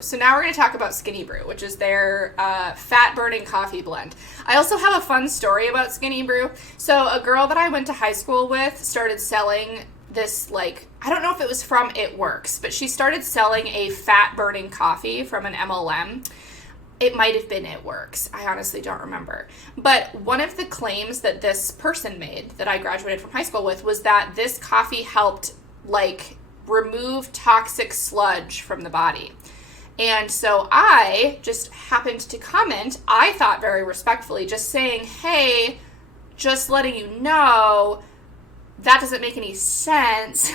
So now we're going to talk about Skinny Brew, which is their fat-burning coffee blend. I also have a fun story about Skinny Brew. So a girl that I went to high school with started selling this, like, I don't know if it was from It Works, but she started selling a fat-burning coffee from an MLM. It might have been It Works. I honestly don't remember. But one of the claims that this person made that I graduated from high school with was that this coffee helped, like, remove toxic sludge from the body. And so I just happened to comment, I thought very respectfully, just saying, hey, just letting you know, that doesn't make any sense.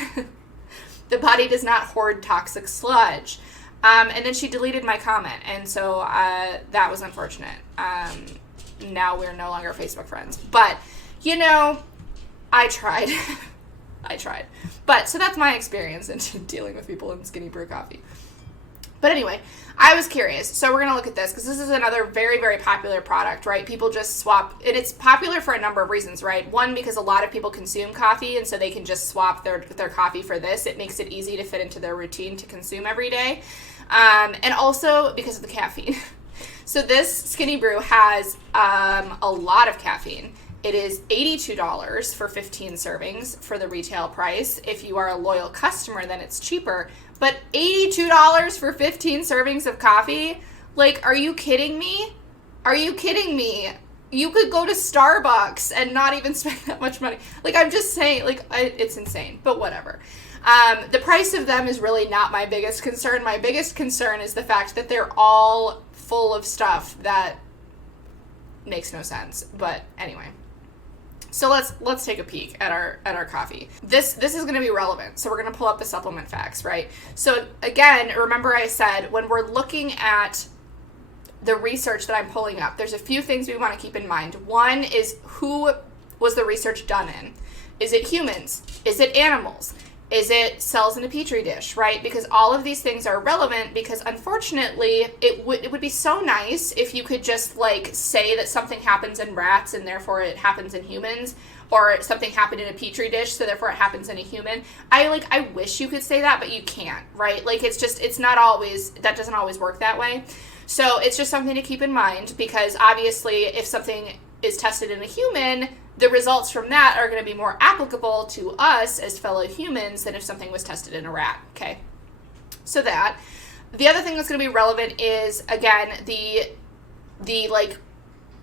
The body does not hoard toxic sludge. And then she deleted my comment. And so that was unfortunate. Now we're no longer Facebook friends. But, you know, I tried. I tried. But, so that's my experience in dealing with people in Skinny Brew coffee. But anyway, I was curious. So we're going to look at this because this is another very, very popular product, right? People just swap. And it's popular for a number of reasons, right? One, because a lot of people consume coffee, and so they can just swap their coffee for this. It makes it easy to fit into their routine to consume every day. And also because of the caffeine. So this Skinny Brew has a lot of caffeine. It is $82 for 15 servings for the retail price. If you are a loyal customer, then it's cheaper. But $82 for 15 servings of coffee? Like, are you kidding me? Are you kidding me? You could go to Starbucks and not even spend that much money. Like, I'm just saying, like, it's insane, but whatever. The price of them is really not my biggest concern. My biggest concern is the fact that they're all full of stuff that makes no sense. But anyway. So let's take a peek at our coffee. This is going to be relevant. So we're going to pull up the supplement facts, right? So again, remember I said when we're looking at the research that I'm pulling up, there's a few things we want to keep in mind. One is, who was the research done in? Is it humans? Is it animals? Is it cells in a petri dish, right? Because all of these things are relevant because unfortunately it would be so nice if you could just like say that something happens in rats and therefore it happens in humans, or something happened in a petri dish so therefore it happens in a human. I wish you could say that, but you can't, right? Like it's not always, that doesn't always work that way. So it's just something to keep in mind because obviously if something is tested in a human, the results from that are going to be more applicable to us as fellow humans than if something was tested in a rat, okay? So that. The other thing that's going to be relevant is, again, the like,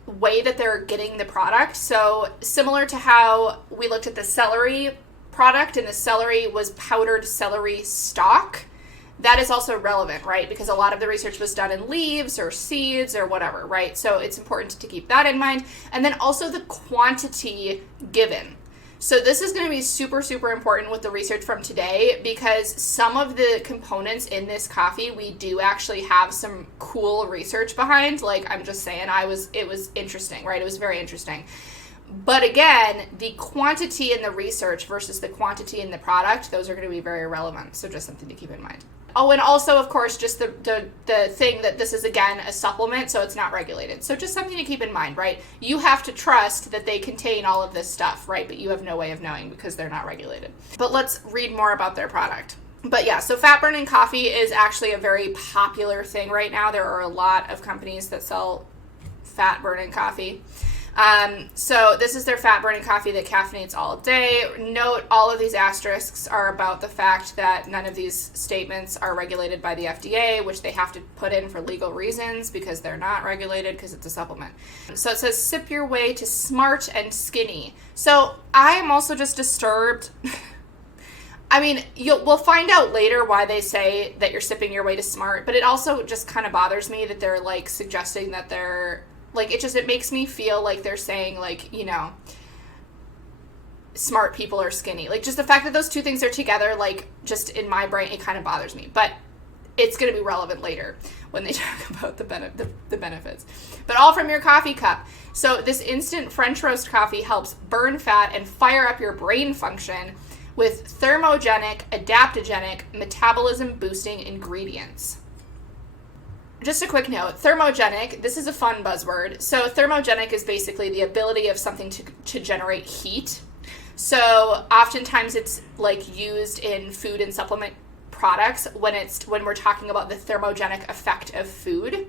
way that they're getting the product. So similar to how we looked at the celery product, and the celery was powdered celery stalk, that is also relevant, right? Because a lot of the research was done in leaves or seeds or whatever, right? So it's important to keep that in mind. And then also the quantity given. So this is going to be super, super important with the research from today because some of the components in this coffee, we do actually have some cool research behind. Like, I'm just saying, it was interesting, right? It was very interesting. But again, the quantity in the research versus the quantity in the product, those are going to be very relevant. So just something to keep in mind. Oh, and also, of course, just the thing that this is, again, a supplement, so it's not regulated. So just something to keep in mind, right? You have to trust that they contain all of this stuff, right? But you have no way of knowing because they're not regulated. But let's read more about their product. But yeah, so fat-burning coffee is actually a very popular thing right now. There are a lot of companies that sell fat-burning coffee. So this is their fat-burning coffee that caffeinates all day. Note, all of these asterisks are about the fact that none of these statements are regulated by the FDA, which they have to put in for legal reasons because they're not regulated because it's a supplement. So it says, sip your way to smart and skinny. So I am also just disturbed. I mean, we'll find out later why they say that you're sipping your way to smart, but it also just kind of bothers me that they're like suggesting that they're like, it makes me feel like they're saying, like, you know, smart people are skinny. Like, just the fact that those two things are together, like, just in my brain, it kind of bothers me. But it's going to be relevant later when they talk about the benefits. But all from your coffee cup. So this instant French roast coffee helps burn fat and fire up your brain function with thermogenic, adaptogenic, metabolism-boosting ingredients. Just a quick note, thermogenic, this is a fun buzzword. So thermogenic is basically the ability of something to generate heat. So oftentimes it's like used in food and supplement products when we're talking about the thermogenic effect of food.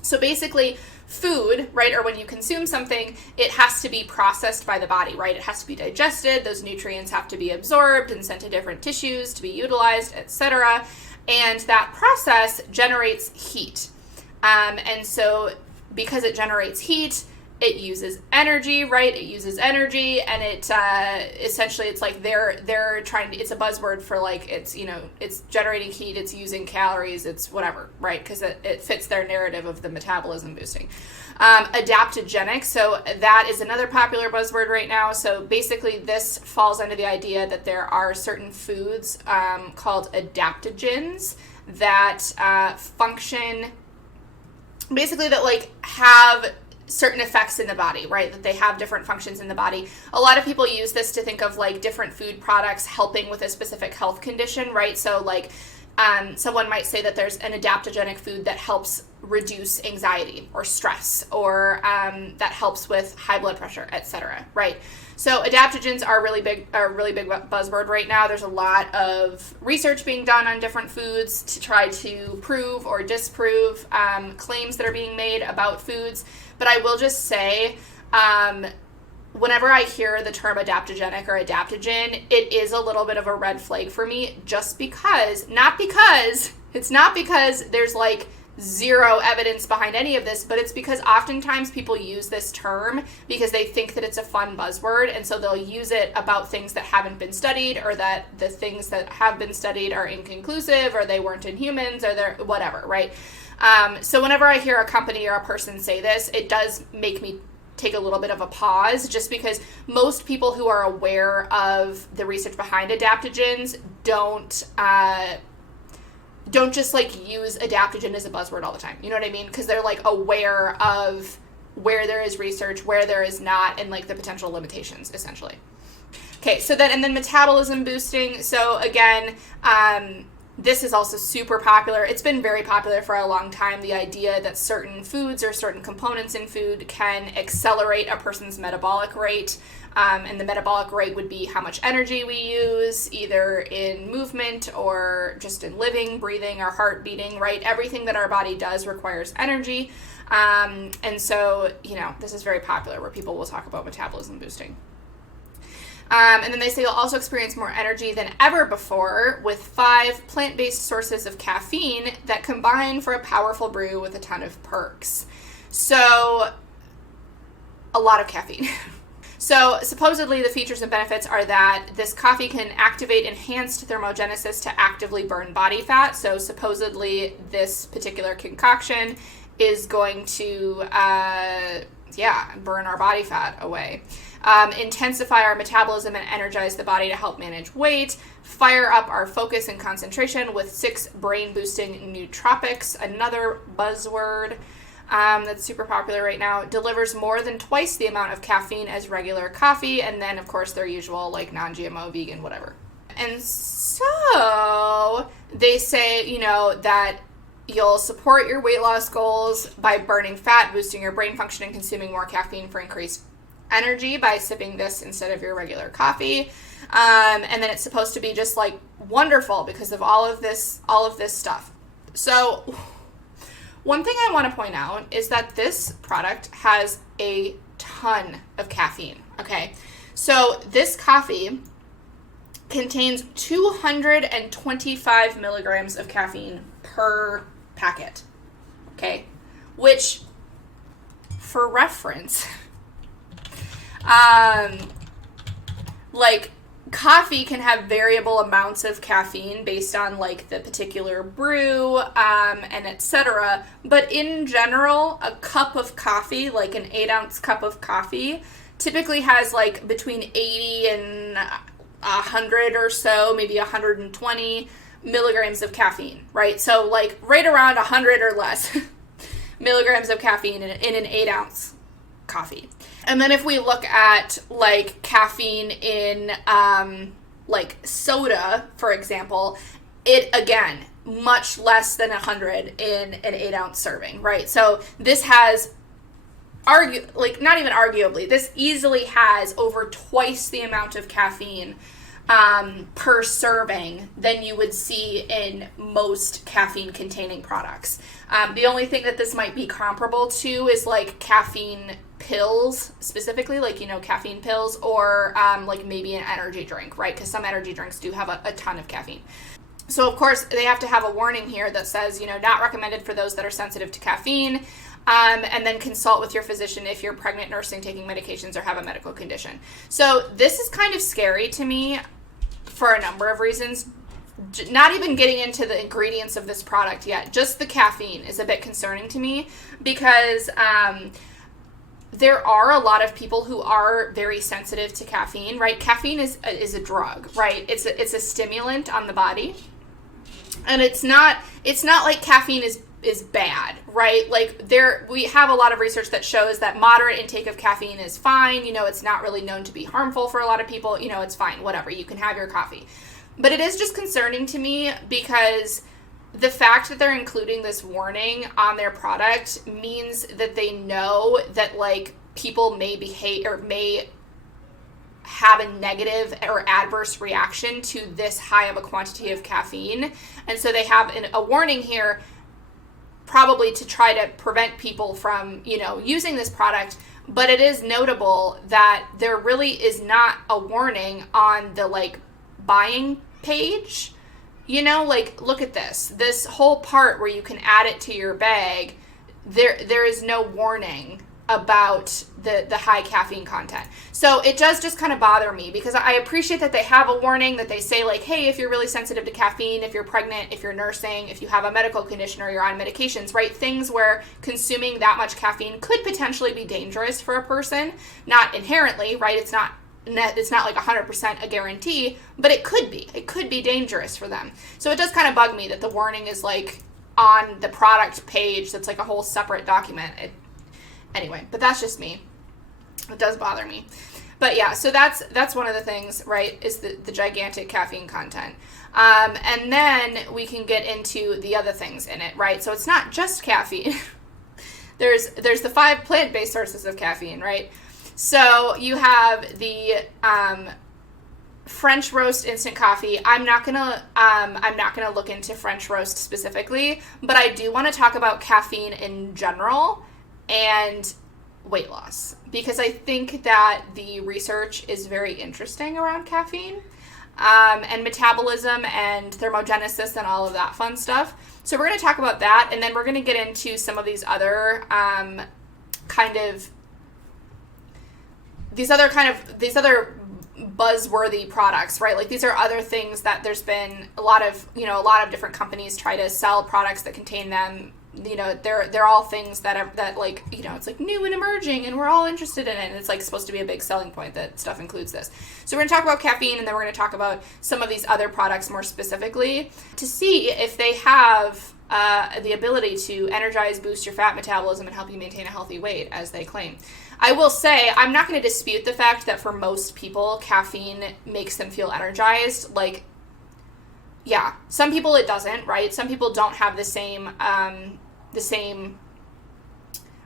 So basically, food, right, or when you consume something, it has to be processed by the body, right? It has to be digested. Those nutrients have to be absorbed and sent to different tissues to be utilized, etc. And that process generates heat. And so because it generates heat, it uses energy, right? It uses energy, and it essentially, it's like they're trying to, it's a buzzword for like, it's, you know, it's generating heat, it's using calories, it's whatever, right? Because it fits their narrative of the metabolism boosting. Adaptogenic, so that is another popular buzzword right now. So basically this falls under the idea that there are certain foods called adaptogens that function, basically that like have certain effects in the body, right? That they have different functions in the body. A lot of people use this to think of like different food products helping with a specific health condition, right? So like someone might say that there's an adaptogenic food that helps reduce anxiety or stress, or that helps with high blood pressure, etc., right? So adaptogens are a really big buzzword right now. There's a lot of research being done on different foods to try to prove or disprove claims that are being made about foods. But I will just say, whenever I hear the term adaptogenic or adaptogen, it is a little bit of a red flag for me, just because, it's not because there's like zero evidence behind any of this, but it's because oftentimes people use this term because they think that it's a fun buzzword, and so they'll use it about things that haven't been studied, or that the things that have been studied are inconclusive, or they weren't in humans, or they're whatever, right? So whenever I hear a company or a person say this, it does make me take a little bit of a pause, just because most people who are aware of the research behind adaptogens don't just like use adaptogen as a buzzword all the time. You know what I mean? Because they're like aware of where there is research, where there is not, and like the potential limitations, essentially. Okay, so then, and then metabolism boosting. So again, this is also super popular. It's been very popular for a long time, the idea that certain foods or certain components in food can accelerate a person's metabolic rate. And the metabolic rate would be how much energy we use, either in movement or just in living, breathing, or heart beating, right? Everything that our body does requires energy. And so, you know, this is very popular where people will talk about metabolism boosting. And then they say you'll also experience more energy than ever before with 5 plant-based sources of caffeine that combine for a powerful brew with a ton of perks. So, a lot of caffeine. So, supposedly the features and benefits are that this coffee can activate enhanced thermogenesis to actively burn body fat. So, supposedly this particular concoction is going to, burn our body fat away. Intensify our metabolism and energize the body to help manage weight, fire up our focus and concentration with 6 brain-boosting nootropics, another buzzword that's super popular right now, delivers more than twice the amount of caffeine as regular coffee, and then, of course, their usual, like, non-GMO, vegan, whatever. And so they say, you know, that you'll support your weight loss goals by burning fat, boosting your brain function, and consuming more caffeine for increased energy by sipping this instead of your regular coffee. And then it's supposed to be just like wonderful because of all of this stuff. So one thing I want to point out is that this product has a ton of caffeine. Okay. So this coffee contains 225 milligrams of caffeine per packet. Okay. Which, for reference, like coffee can have variable amounts of caffeine based on like the particular brew, and etc. But in general, a cup of coffee, like an 8-ounce cup of coffee, typically has like between 80 and 100 or so, maybe 120 milligrams of caffeine, right? So like right around 100 or less milligrams of caffeine in an 8-ounce coffee. And then if we look at like caffeine in like soda, for example, it again much less than 100 in an 8-ounce serving, right? So this has not even arguably, this easily has over twice the amount of caffeine per serving than you would see in most caffeine containing products. The only thing that this might be comparable to is like caffeine pills, specifically, like, caffeine pills, or like maybe an energy drink, right? Because some energy drinks do have a ton of caffeine. So of course they have to have a warning here that says, not recommended for those that are sensitive to caffeine. And then consult with your physician if you're pregnant, nursing, taking medications, or have a medical condition. So this is kind of scary to me for a number of reasons. Not even getting into the ingredients of this product yet. Just the caffeine is a bit concerning to me because there are a lot of people who are very sensitive to caffeine, right? Caffeine is a drug, right? It's a stimulant on the body. And it's not like caffeine is bad, right? Like we have a lot of research that shows that moderate intake of caffeine is fine. It's not really known to be harmful for a lot of people. It's fine, whatever. You can have your coffee. But it is just concerning to me because the fact that they're including this warning on their product means that they know that like people may behave or may have a negative or adverse reaction to this high of a quantity of caffeine. And so they have a warning here probably to try to prevent people from, using this product. But it is notable that there really is not a warning on the like buying page. Like look at this whole part where you can add it to your bag. There is no warning about the high caffeine content. So it does just kind of bother me because I appreciate that they have a warning that they say like, hey, if you're really sensitive to caffeine, if you're pregnant, if you're nursing, if you have a medical condition or you're on medications, right? Things where consuming that much caffeine could potentially be dangerous for a person. Not inherently, right? It's not like 100% a guarantee, but it could be dangerous for them. So it does kind of bug me that the warning is like on the product page. That's like a whole separate document. Anyway, but that's just me. It does bother me. But yeah, so that's one of the things, right, is the gigantic caffeine content. And then we can get into the other things in it, right? So it's not just caffeine. There's the 5 plant-based sources of caffeine, right? So you have the French roast instant coffee. I'm not gonna look into French roast specifically, but I do want to talk about caffeine in general and weight loss because I think that the research is very interesting around caffeine and metabolism and thermogenesis and all of that fun stuff. So we're going to talk about that, and then we're going to get into some of these other buzzworthy products, right? Like these are other things that there's been a lot of different companies try to sell products that contain them. They're all things that like, it's like new and emerging and we're all interested in it. And it's like supposed to be a big selling point that stuff includes this. So we're going to talk about caffeine, and then we're going to talk about some of these other products more specifically to see if they have the ability to energize, boost your fat metabolism, and help you maintain a healthy weight, as they claim. I will say, I'm not going to dispute the fact that for most people, caffeine makes them feel energized. Like, yeah, some people it doesn't, right? Some people don't have the same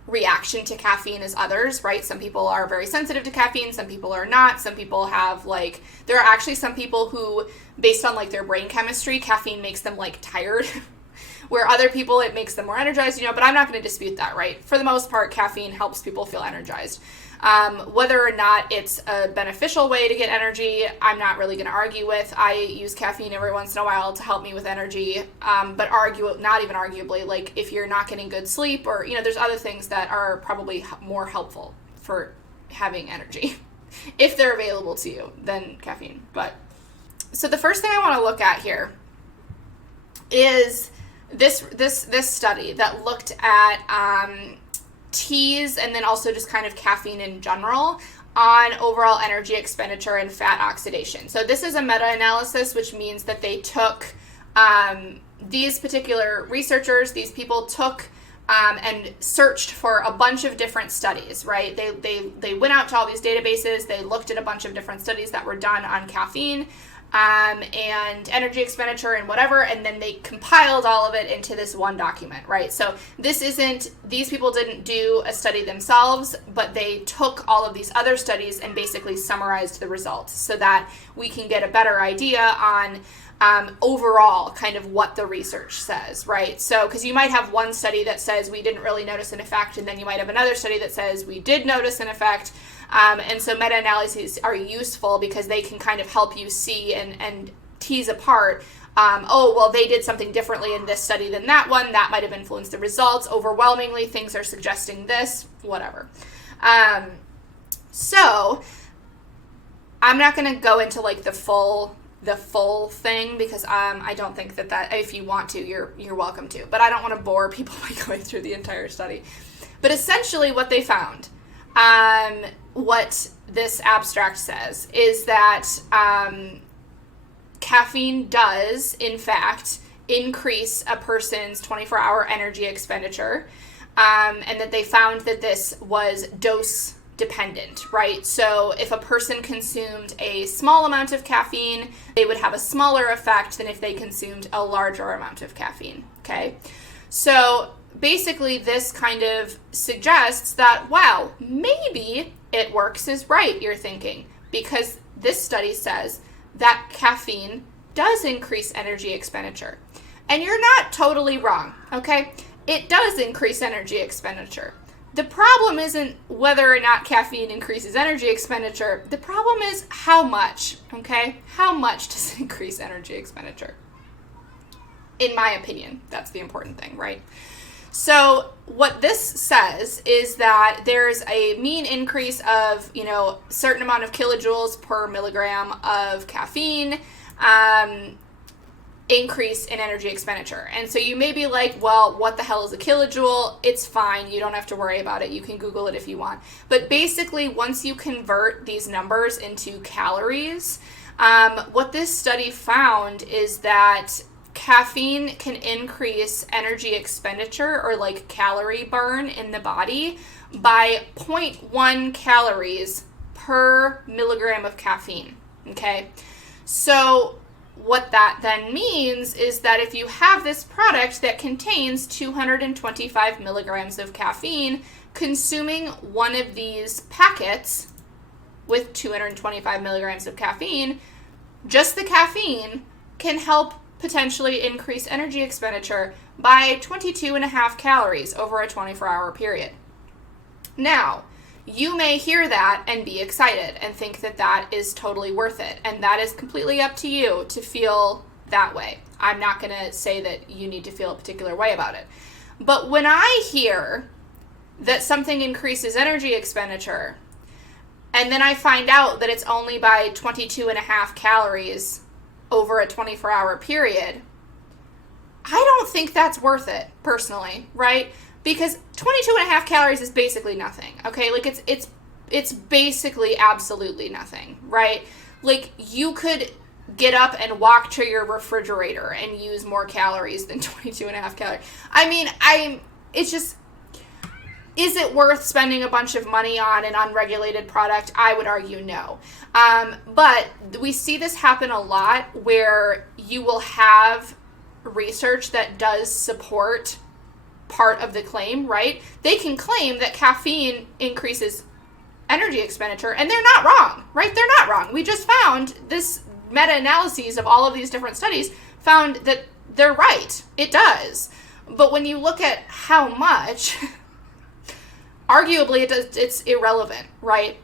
reaction to caffeine as others, right? Some people are very sensitive to caffeine. Some people are not. Some people have there are actually some people who, based on their brain chemistry, caffeine makes them tired. Where other people, it makes them more energized, but I'm not going to dispute that, right? For the most part, caffeine helps people feel energized. Whether or not it's a beneficial way to get energy, I'm not really going to argue with. I use caffeine every once in a while to help me with energy, but not even arguably, if you're not getting good sleep or, there's other things that are probably more helpful for having energy, if they're available to you, than caffeine. So the first thing I want to look at here is this study that looked at teas and then also just kind of caffeine in general on overall energy expenditure and fat oxidation. So this is a meta-analysis, which means that they took these particular researchers, these people took and searched for a bunch of different studies, right? They went out to all these databases, they looked at a bunch of different studies that were done on caffeine, and energy expenditure and whatever, and then they compiled all of it into this one document, right? So these people didn't do a study themselves, but they took all of these other studies and basically summarized the results so that we can get a better idea on overall kind of what the research says, right? So, because you might have one study that says we didn't really notice an effect, and then you might have another study that says we did notice an effect. And so meta-analyses are useful because they can kind of help you see and tease apart, they did something differently in this study than that one. That might have influenced the results. Overwhelmingly, things are suggesting this, whatever. So I'm not going to go into like the full thing because I don't think that if you want to, you're welcome to. But I don't want to bore people by going through the entire study. But essentially what they found, what this abstract says is that caffeine does, in fact, increase a person's 24-hour energy expenditure, and that they found that this was dose dependent, right? So if a person consumed a small amount of caffeine, they would have a smaller effect than if they consumed a larger amount of caffeine, okay? So basically this kind of suggests that, wow, maybe it works is right, you're thinking, because this study says that caffeine does increase energy expenditure. And you're not totally wrong, okay? It does increase energy expenditure. The problem isn't whether or not caffeine increases energy expenditure. The problem is how much, okay? How much does it increase energy expenditure? In my opinion, that's the important thing, right? So what this says is that there's a mean increase of, certain amount of kilojoules per milligram of caffeine, increase in energy expenditure. And so you may be like, well, what the hell is a kilojoule? It's fine. You don't have to worry about it. You can Google it if you want. But basically, once you convert these numbers into calories, what this study found is that caffeine can increase energy expenditure or like calorie burn in the body by 0.1 calories per milligram of caffeine, okay? So what that then means is that if you have this product that contains 225 milligrams of caffeine, consuming one of these packets with 225 milligrams of caffeine, just the caffeine can help potentially increase energy expenditure by 22.5 calories over a 24-hour period. Now, you may hear that and be excited and think that that is totally worth it, and that is completely up to you to feel that way. I'm not going to say that you need to feel a particular way about it. But when I hear that something increases energy expenditure, and then I find out that it's only by 22.5 calories over a 24-hour period, I don't think that's worth it, personally, right? Because 22.5 calories is basically nothing, okay? Like, it's basically absolutely nothing, right? Like, you could get up and walk to your refrigerator and use more calories than 22.5 calories. I mean, it's just, is it worth spending a bunch of money on an unregulated product? I would argue no. But we see this happen a lot where you will have research that does support part of the claim, right? They can claim that caffeine increases energy expenditure, and they're not wrong, right? They're not wrong. We just found this meta-analyses of all of these different studies found that they're right. It does. But when you look at how much, arguably it's irrelevant, right?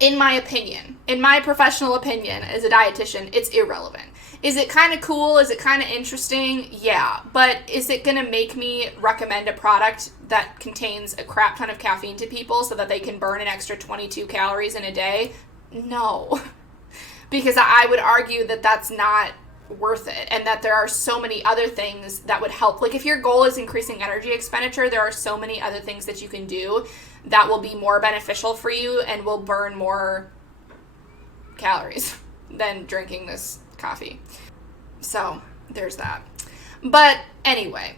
In my opinion, in my professional opinion as a dietitian, it's irrelevant. Is it kind of cool? Is it kind of interesting? Yeah. But is it going to make me recommend a product that contains a crap ton of caffeine to people so that they can burn an extra 22 calories in a day? No. Because I would argue that that's not worth it, and that there are so many other things that would help. Like, if your goal is increasing energy expenditure, there are so many other things that you can do that will be more beneficial for you and will burn more calories than drinking this coffee. So there's that. But anyway,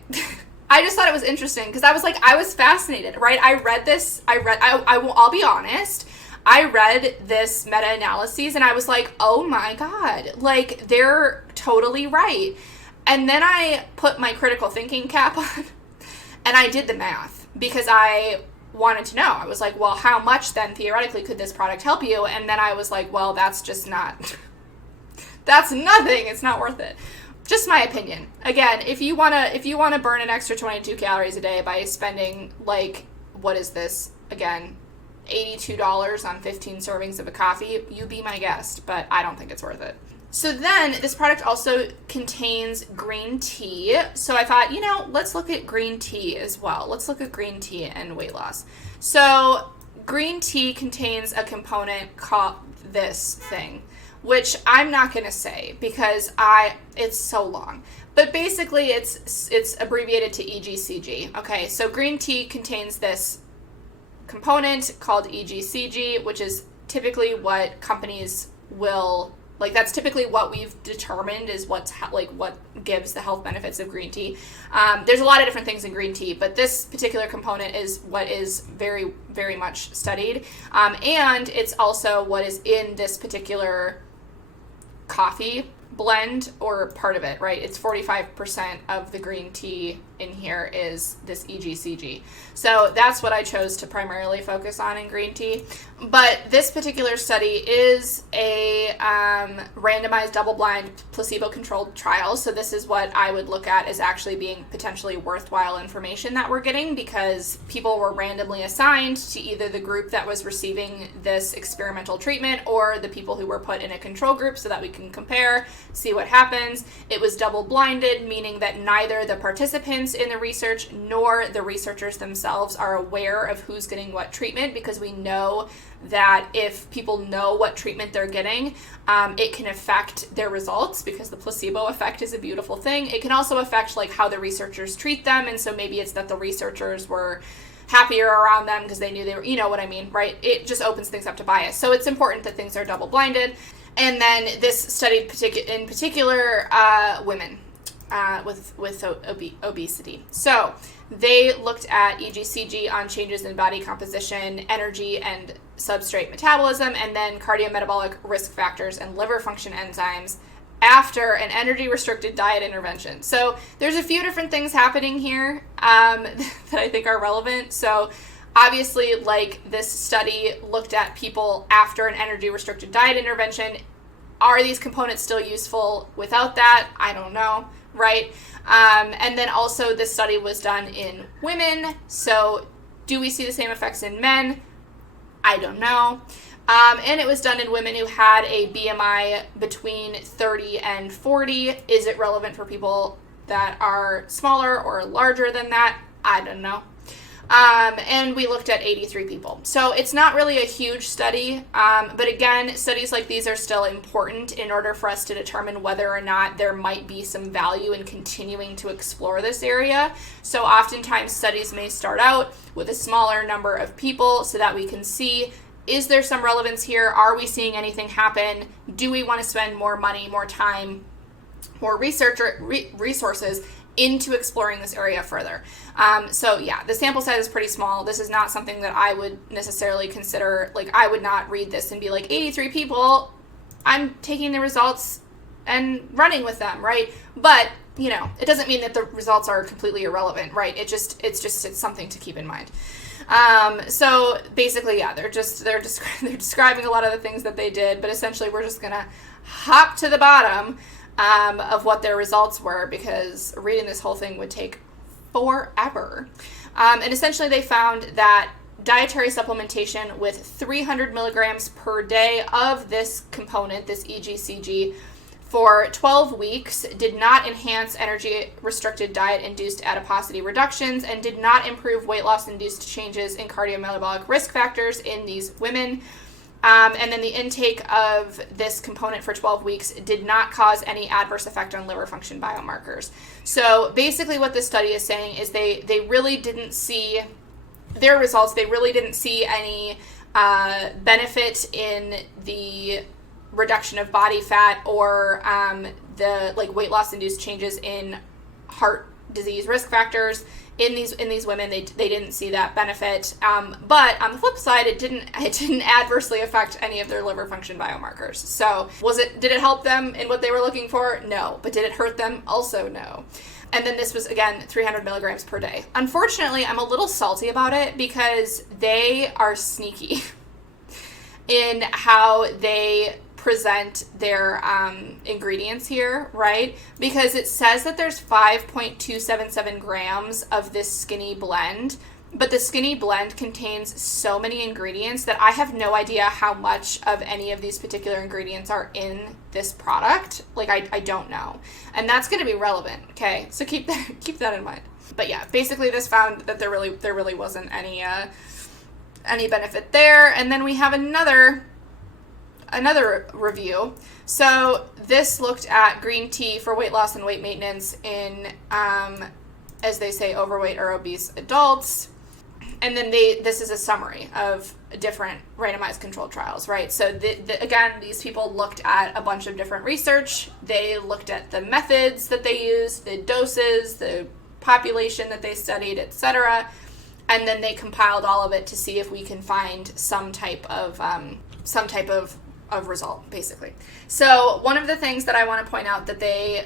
I just thought it was interesting because I was fascinated, right? I read this. I'll be honest. I read this meta-analysis and I was like, oh my God, like they're totally right. And then I put my critical thinking cap on and I did the math because I wanted to know. I was like, well, how much then theoretically could this product help you? And then I was like, well, that's just not, that's nothing. It's not worth it. Just my opinion. Again, if you wanna burn an extra 22 calories a day by spending like, what is this again, $82 on 15 servings of a coffee, you be my guest, but I don't think it's worth it. So then this product also contains green tea. So I thought, let's look at green tea as well. Let's look at green tea and weight loss. So green tea contains a component called this thing, which I'm not going to say because it's so long. But basically it's abbreviated to EGCG. Okay, so green tea contains this component called EGCG, which is typically what companies will, like that's typically what we've determined is what gives the health benefits of green tea. There's a lot of different things in green tea, but this particular component is what is very, very much studied. And it's also what is in this particular coffee blend or part of it, right? It's 45% of the green tea in here is this EGCG. So that's what I chose to primarily focus on in green tea. But this particular study is a randomized double-blind placebo-controlled trial. So this is what I would look at as actually being potentially worthwhile information that we're getting because people were randomly assigned to either the group that was receiving this experimental treatment or the people who were put in a control group so that we can compare, see what happens. It was double-blinded, meaning that neither the participants in the research nor the researchers themselves are aware of who's getting what treatment because we know that if people know what treatment they're getting, it can affect their results because the placebo effect is a beautiful thing. It can also affect like how the researchers treat them, and so maybe it's that the researchers were happier around them because they knew they were, you know what I mean, right? It just opens things up to bias. So it's important that things are double-blinded. And then this studied in particular women with obesity. So they looked at EGCG on changes in body composition, energy, and substrate metabolism, and then cardiometabolic risk factors and liver function enzymes after an energy-restricted diet intervention. So there's a few different things happening here that I think are relevant. So obviously, like this study looked at people after an energy-restricted diet intervention. Are these components still useful without that? I don't know, right? And then also this study was done in women. So do we see the same effects in men? I don't know. And it was done in women who had a BMI between 30 and 40. Is it relevant for people that are smaller or larger than that? I don't know. And we looked at 83 people. So it's not really a huge study, but again, studies like these are still important in order for us to determine whether or not there might be some value in continuing to explore this area. So oftentimes studies may start out with a smaller number of people so that we can see, is there some relevance here? Are we seeing anything happen? Do we want to spend more money, more time, more resources into exploring this area further? So yeah, the sample size is pretty small. This is not something that I would necessarily consider, like I would not read this and be like 83 people, I'm taking the results and running with them, right? But it doesn't mean that the results are completely irrelevant, right? It's something to keep in mind. So basically, yeah, they're describing a lot of the things that they did, but essentially we're just gonna hop to the bottom of what their results were because reading this whole thing would take forever. And essentially they found that dietary supplementation with 300 milligrams per day of this component, this EGCG, for 12 weeks did not enhance energy-restricted diet-induced adiposity reductions and did not improve weight loss-induced changes in cardiometabolic risk factors in these women. And then the intake of this component for 12 weeks did not cause any adverse effect on liver function biomarkers. So basically what this study is saying is they really didn't see their results. They really didn't see any benefit in the reduction of body fat or the weight loss induced changes in heart disease risk factors in these women, they didn't see that benefit. But on the flip side, it didn't adversely affect any of their liver function biomarkers. So did it help them in what they were looking for? No. But did it hurt them? Also no. And then this was, again, 300 milligrams per day. Unfortunately, I'm a little salty about it because they are sneaky in how they present their ingredients here, right? Because it says that there's 5.277 grams of this skinny blend, but the skinny blend contains so many ingredients that I have no idea how much of any of these particular ingredients are in this product. Like, I don't know. And that's going to be relevant, okay? So keep that in mind. But yeah, basically this found that there really wasn't any benefit there. And then we have another review. So this looked at green tea for weight loss and weight maintenance in, as they say, overweight or obese adults. And then this is a summary of different randomized controlled trials, right? So again, these people looked at a bunch of different research. They looked at the methods that they used, the doses, the population that they studied, etc. And then they compiled all of it to see if we can find some type of result, basically. So one of the things that I want to point out that they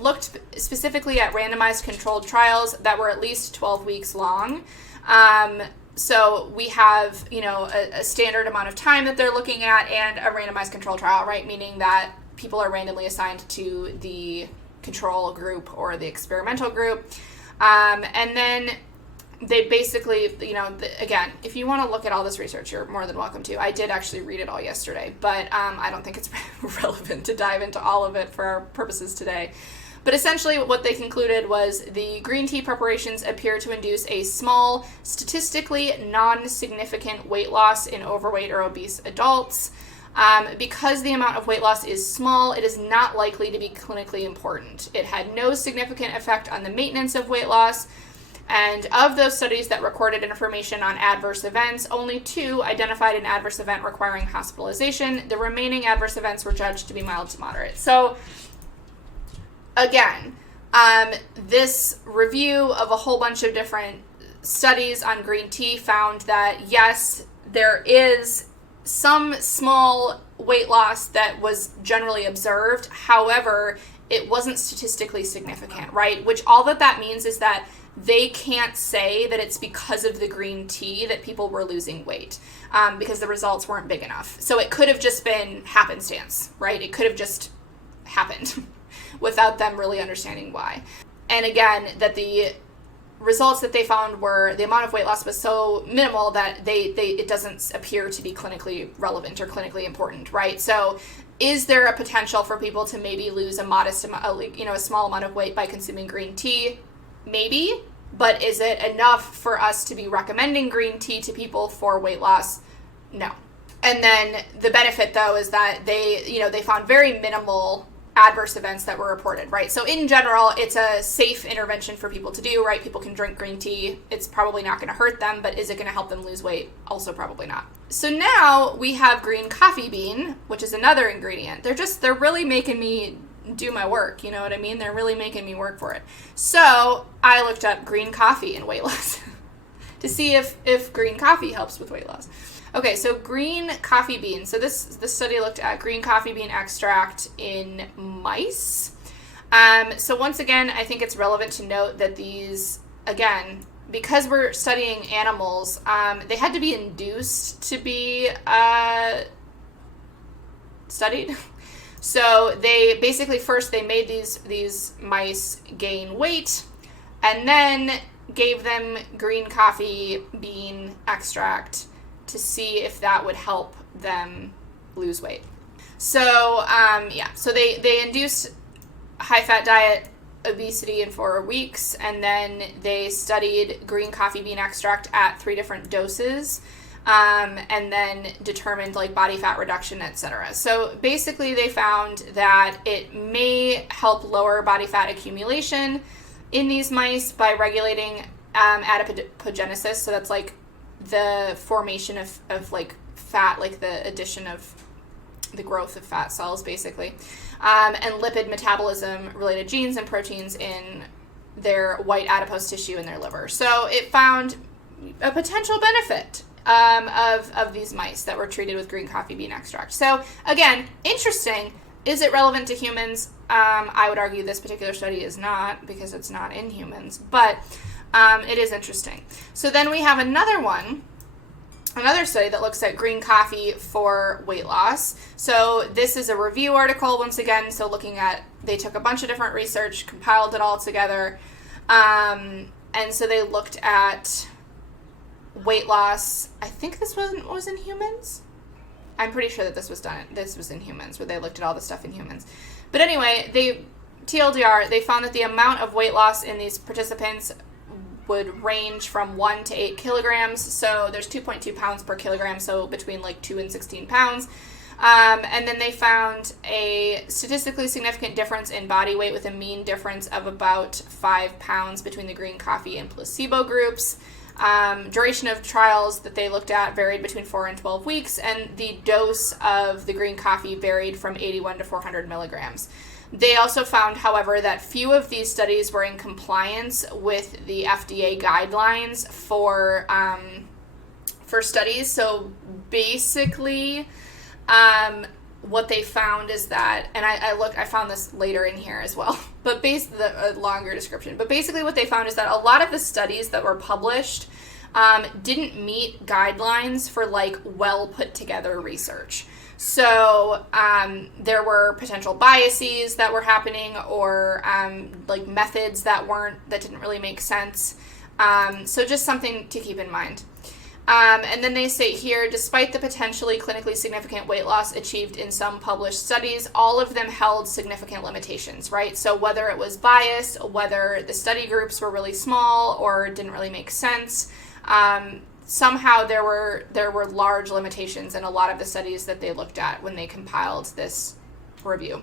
looked specifically at randomized controlled trials that were at least 12 weeks long. So we have, a standard amount of time that they're looking at and a randomized controlled trial, right? Meaning that people are randomly assigned to the control group or the experimental group. And then they basically, again, if you want to look at all this research, you're more than welcome to. I did actually read it all yesterday, but I don't think it's relevant to dive into all of it for our purposes today. But essentially what they concluded was the green tea preparations appear to induce a small, statistically non-significant weight loss in overweight or obese adults. Because the amount of weight loss is small, it is not likely to be clinically important. It had no significant effect on the maintenance of weight loss. And of those studies that recorded information on adverse events, only 2 identified an adverse event requiring hospitalization. The remaining adverse events were judged to be mild to moderate. So, again, this review of a whole bunch of different studies on green tea found that, yes, there is some small weight loss that was generally observed. However, it wasn't statistically significant, right? Which all that means is that they can't say that it's because of the green tea that people were losing weight, because the results weren't big enough. So it could have just been happenstance, right? It could have just happened without them really understanding why. And again, that the results that they found were the amount of weight loss was so minimal that it doesn't appear to be clinically relevant or clinically important, right? So is there a potential for people to maybe lose a modest amount, a small amount of weight by consuming green tea? Maybe, but is it enough for us to be recommending green tea to people for weight loss? No. And then the benefit, though, is that they found very minimal adverse events that were reported, right? So in general, it's a safe intervention for people to do, right? People can drink green tea. It's probably not going to hurt them, but is it going to help them lose weight? Also probably not. So now we have green coffee bean, which is another ingredient. They're really making me do my work, you know what I mean? They're really making me work for it. So I looked up green coffee and weight loss to see if green coffee helps with weight loss. Okay, so green coffee bean. So this study looked at green coffee bean extract in mice. So once again, I think it's relevant to note that these, again, because we're studying animals, they had to be induced to be studied. So they basically first they made these mice gain weight, and then gave them green coffee bean extract to see if that would help them lose weight. So so they induced high-fat diet obesity in 4 weeks, and then they studied green coffee bean extract at 3 different doses. And then determined body fat reduction, etc. So basically they found that it may help lower body fat accumulation in these mice by regulating adipogenesis. So that's the formation of fat, the addition of the growth of fat cells, basically, and lipid metabolism related genes and proteins in their white adipose tissue in their liver. So it found a potential benefit of these mice that were treated with green coffee bean extract. So again, interesting. Is it relevant to humans? I would argue this particular study is not, because it's not in humans, but it is interesting. So then we have another study that looks at green coffee for weight loss. So this is a review article, once again, so they took a bunch of different research, compiled it all together, and so they looked at weight loss. I think this was in humans. I'm pretty sure that this was in humans, where they looked at all the stuff in humans. But anyway, TLDR, they found that the amount of weight loss in these participants would range from 1 to 8 kilograms. So there's 2.2 pounds per kilogram, so between like 2 and 16 pounds. And then they found a statistically significant difference in body weight with a mean difference of about 5 pounds between the green coffee and placebo groups. Duration of trials that they looked at varied between 4 and 12 weeks, and the dose of the green coffee varied from 81 to 400 milligrams. They also found, however, that few of these studies were in compliance with the FDA guidelines for studies. So basically, what they found is that, and I found this later in here as well, but a longer description. But basically what they found is that a lot of the studies that were published didn't meet guidelines for like well put together research. So there were potential biases that were happening, or like methods that didn't really make sense. So just something to keep in mind. And then they say here, despite the potentially clinically significant weight loss achieved in some published studies, all of them held significant limitations, right? So whether it was bias, whether the study groups were really small or didn't really make sense, somehow there were large limitations in a lot of the studies that they looked at when they compiled this review.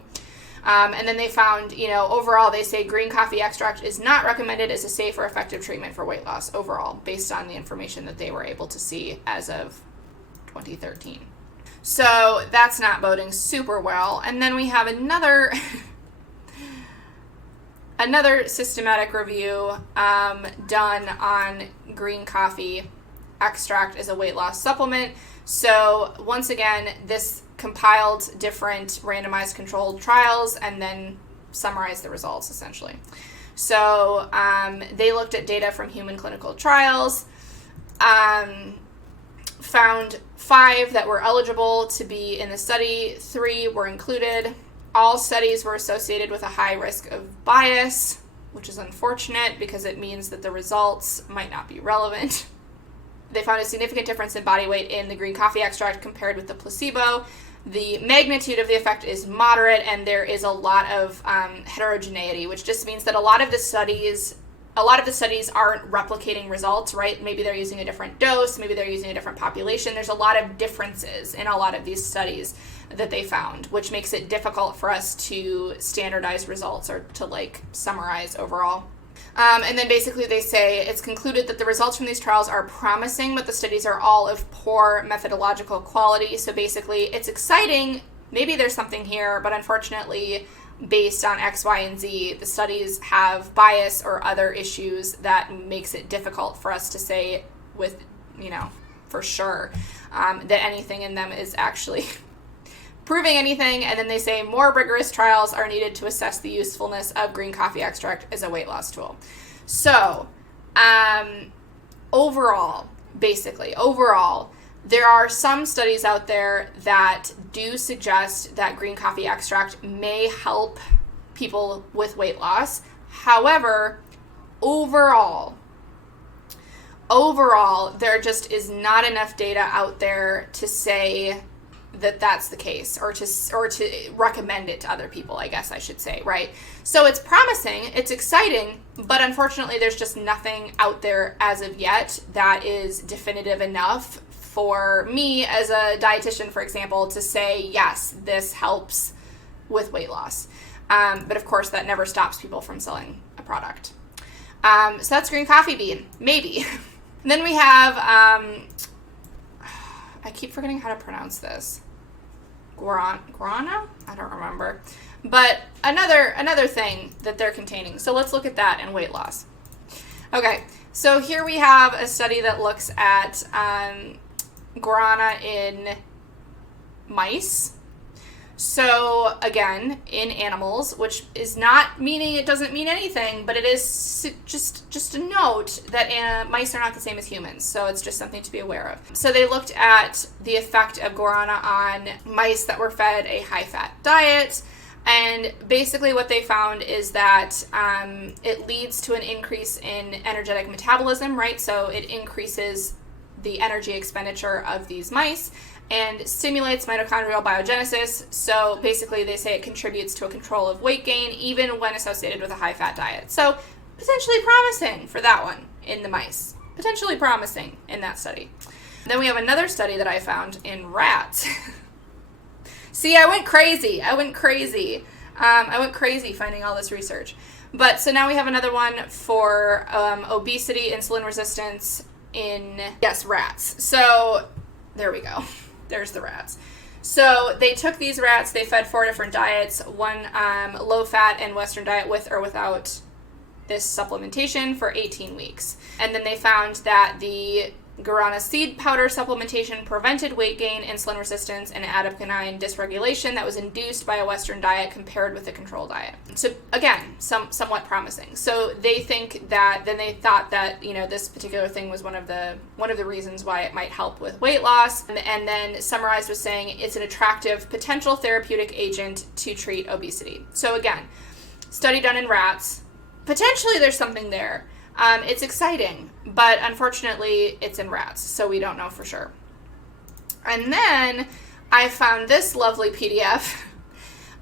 And then they found, overall, they say green coffee extract is not recommended as a safe or effective treatment for weight loss overall, based on the information that they were able to see as of 2013. So that's not boding super well. And then we have another systematic review done on green coffee extract as a weight loss supplement. So once again, this compiled different randomized controlled trials and then summarized the results, essentially. So they looked at data from human clinical trials, found 5 that were eligible to be in the study, 3 were included. All studies were associated with a high risk of bias, which is unfortunate because it means that the results might not be relevant. They found a significant difference in body weight in the green coffee extract compared with the placebo. The magnitude of the effect is moderate, and there is a lot of heterogeneity, which just means that a lot of the studies aren't replicating results, right? Maybe they're using a different dose, maybe they're using a different population. There's a lot of differences in a lot of these studies that they found, which makes it difficult for us to standardize results or to summarize overall. And then basically they say it's concluded that the results from these trials are promising, but the studies are all of poor methodological quality. So basically it's exciting, maybe there's something here, but unfortunately based on X, Y, and Z, the studies have bias or other issues that makes it difficult for us to say with, for sure, that anything in them is actually proving anything. And then they say more rigorous trials are needed to assess the usefulness of green coffee extract as a weight loss tool. So, overall, there are some studies out there that do suggest that green coffee extract may help people with weight loss. However, overall, there just is not enough data out there to say that that's the case, or to recommend it to other people, I guess I should say, right? So it's promising, it's exciting, but unfortunately there's just nothing out there as of yet that is definitive enough for me as a dietitian, for example, to say, yes, this helps with weight loss. But of course that never stops people from selling a product. So that's green coffee bean, maybe. And then we have, I keep forgetting how to pronounce this. Guarana? I don't remember. But another thing that they're containing. So let's look at that and weight loss. Okay, so here we have a study that looks at guarana in mice. So again, in animals, which is not meaning it doesn't mean anything, but it is just a note that mice are not the same as humans. So it's just something to be aware of. So they looked at the effect of guarana on mice that were fed a high-fat diet. And basically what they found is that it leads to an increase in energetic metabolism, right? So it increases the energy expenditure of these mice and stimulates mitochondrial biogenesis. So basically they say it contributes to a control of weight gain even when associated with a high-fat diet. So potentially promising for that one in the mice. Potentially promising in that study. Then we have another study that I found in rats. See, I went crazy finding all this research. But so now we have another one for obesity, insulin resistance in, rats. So there we go. There's the rats. So they took these rats, they fed 4 different diets, one low-fat and Western diet with or without this supplementation for 18 weeks. And then they found that the Guarana seed powder supplementation prevented weight gain, insulin resistance, and adipokine dysregulation that was induced by a Western diet compared with the control diet. So again, somewhat promising. So they think that, then they thought that, this particular thing was one of the reasons why it might help with weight loss. And then summarized with saying it's an attractive potential therapeutic agent to treat obesity. So again, study done in rats. Potentially there's something there. It's exciting, but unfortunately it's in rats, so we don't know for sure. And then I found this lovely PDF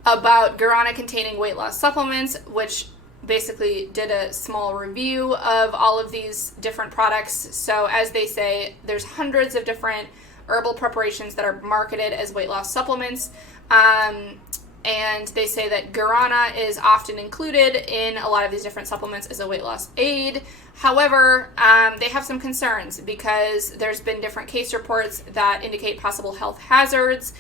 about guarana containing weight loss supplements, which basically did a small review of all of these different products. So as they say, there's hundreds of different herbal preparations that are marketed as weight loss supplements. And they say that guarana is often included in a lot of these different supplements as a weight loss aid. However, they have some concerns because there's been different case reports that indicate possible health hazards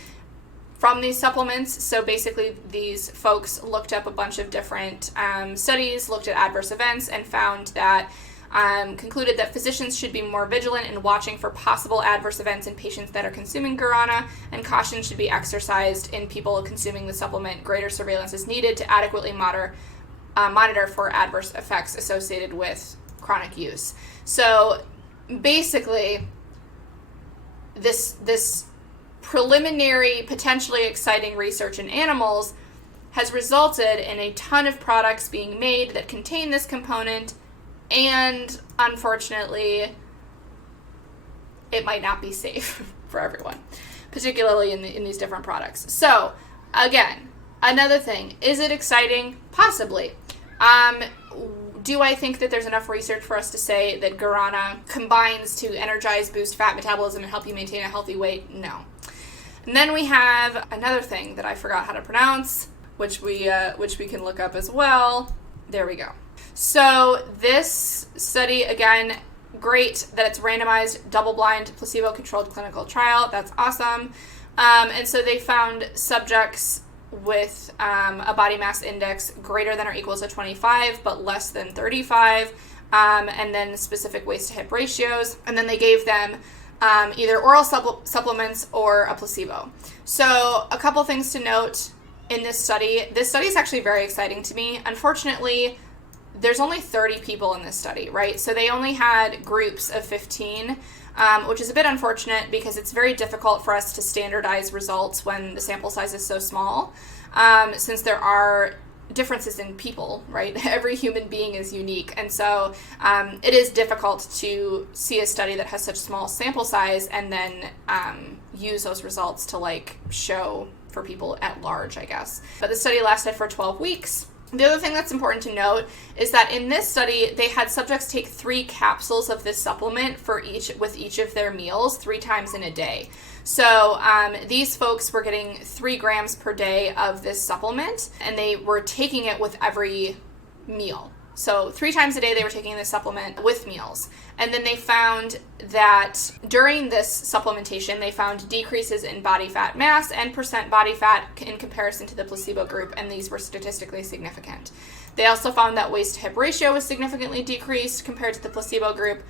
from these supplements. So basically, these folks looked up a bunch of different studies, looked at adverse events, and found that concluded that physicians should be more vigilant in watching for possible adverse events in patients that are consuming guarana, and caution should be exercised in people consuming the supplement. Greater surveillance is needed to adequately monitor for adverse effects associated with chronic use. So basically, this preliminary, potentially exciting research in animals has resulted in a ton of products being made that contain this component. And unfortunately, it might not be safe for everyone, particularly in these different products. So, again, another thing, is it exciting? Possibly. Do I think that there's enough research for us to say that guarana combines to energize, boost fat metabolism, and help you maintain a healthy weight? No. And then we have another thing that I forgot how to pronounce, which we can look up as well. There we go. So this study, again, great that it's randomized, double-blind, placebo-controlled clinical trial. That's awesome. And so they found subjects with a body mass index greater than or equal to 25, but less than 35, and then specific waist-to-hip ratios. And then they gave them either oral supplements or a placebo. So a couple things to note in this study. This study is actually very exciting to me. Unfortunately, there's only 30 people in this study, right? So they only had groups of 15, which is a bit unfortunate because it's very difficult for us to standardize results when the sample size is so small, since there are differences in people, right? Every human being is unique. And so it is difficult to see a study that has such small sample size and then use those results to show for people at large, I guess. But the study lasted for 12 weeks. The other thing that's important to note is that in this study, they had subjects take 3 capsules of this supplement with each of their meals 3 times in a day. So these folks were getting 3 grams per day of this supplement, and they were taking it with every meal. So 3 times a day they were taking this supplement with meals. And then they found that during this supplementation, they found decreases in body fat mass and percent body fat in comparison to the placebo group, and these were statistically significant. They also found that waist to hip ratio was significantly decreased compared to the placebo group,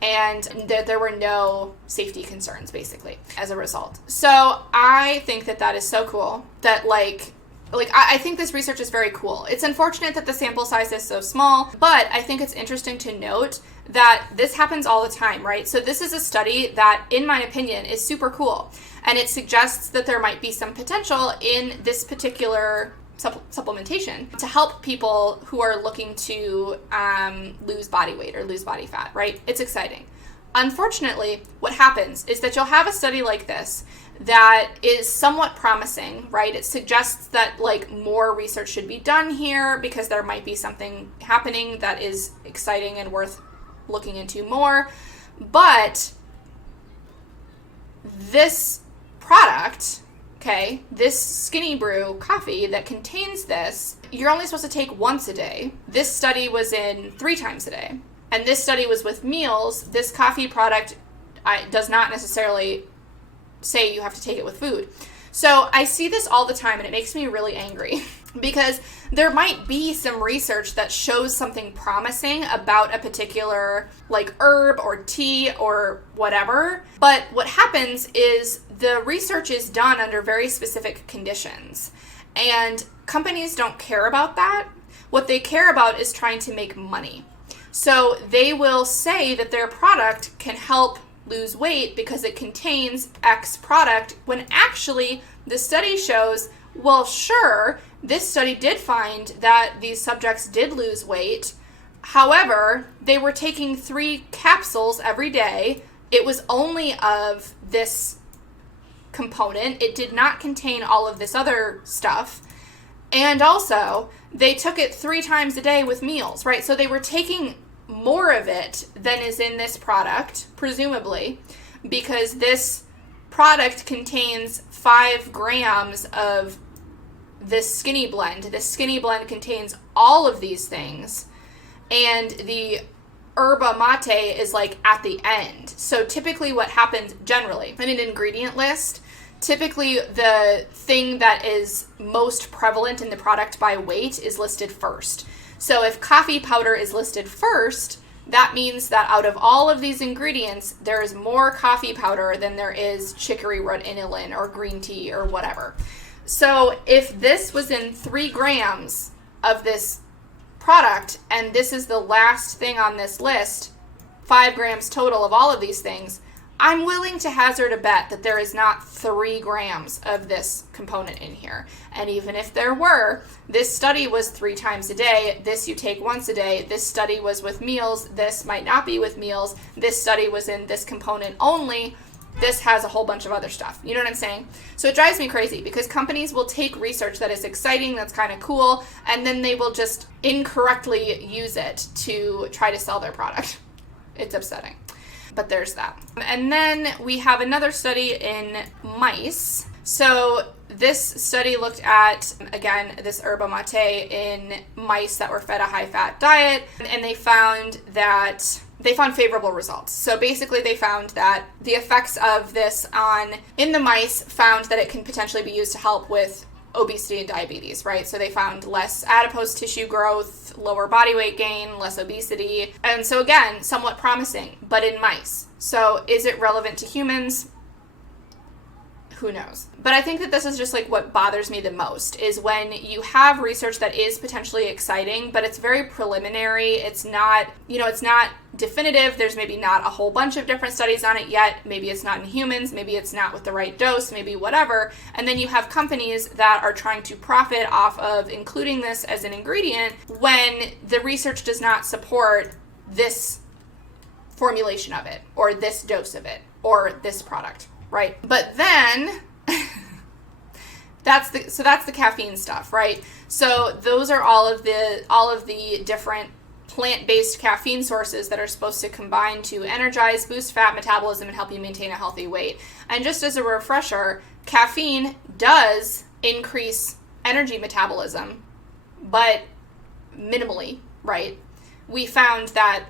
and that there were no safety concerns, basically, as a result. So I think that that is so cool that, I think this research is very cool. It's unfortunate that the sample size is so small, but I think it's interesting to note that this happens all the time, right? So this is a study that, in my opinion, is super cool. And it suggests that there might be some potential in this particular supplementation to help people who are looking to lose body weight or lose body fat, right? It's exciting. Unfortunately, what happens is that you'll have a study like this that is somewhat promising, right? It suggests that more research should be done here because there might be something happening that is exciting and worth looking into more. But this product, okay, this Skinny Brew coffee that contains this, you're only supposed to take once a day. This study was in 3 times a day. And this study was with meals. This coffee product does not necessarily say you have to take it with food. So I see this all the time, and it makes me really angry because there might be some research that shows something promising about a particular herb or tea or whatever. But what happens is the research is done under very specific conditions, and companies don't care about that. What they care about is trying to make money. So they will say that their product can help lose weight because it contains X product, when actually the study shows, well, sure, this study did find that these subjects did lose weight. However, they were taking 3 capsules every day. It was only of this component. It did not contain all of this other stuff. And also, they took it 3 times a day with meals, right? So they were taking more of it than is in this product, presumably, because this product contains 5 grams of this skinny blend. This skinny blend contains all of these things, and the yerba mate is at the end. So typically what happens generally in an ingredient list, typically the thing that is most prevalent in the product by weight is listed first. So if coffee powder is listed first, that means that out of all of these ingredients, there is more coffee powder than there is chicory root inulin or green tea or whatever. So if this was in 3 grams of this product, and this is the last thing on this list, 5 grams total of all of these things, I'm willing to hazard a bet that there is not 3 grams of this component in here. And even if there were, this study was 3 times a day. This you take once a day. This study was with meals. This might not be with meals. This study was in this component only. This has a whole bunch of other stuff. You know what I'm saying? So it drives me crazy because companies will take research that is exciting, that's kind of cool, and then they will just incorrectly use it to try to sell their product. It's upsetting. But there's that. And then we have another study in mice. So this study looked at, again, this yerba mate in mice that were fed a high-fat diet, and they found favorable results. So basically they found that the effects of this in the mice found that it can potentially be used to help with obesity and diabetes, right? So they found less adipose tissue growth, lower body weight gain, less obesity. And so again, somewhat promising, but in mice. So is it relevant to humans? Who knows? But I think that this is just what bothers me the most is when you have research that is potentially exciting, but it's very preliminary. It's not, it's not definitive. There's maybe not a whole bunch of different studies on it yet. Maybe it's not in humans. Maybe it's not with the right dose, maybe whatever. And then you have companies that are trying to profit off of including this as an ingredient when the research does not support this formulation of it or this dose of it or this product. Right. But then that's the caffeine stuff, right? So those are all of the different plant-based caffeine sources that are supposed to combine to energize, boost fat metabolism, and help you maintain a healthy weight. And just as a refresher, caffeine does increase energy metabolism, but minimally, right? we found that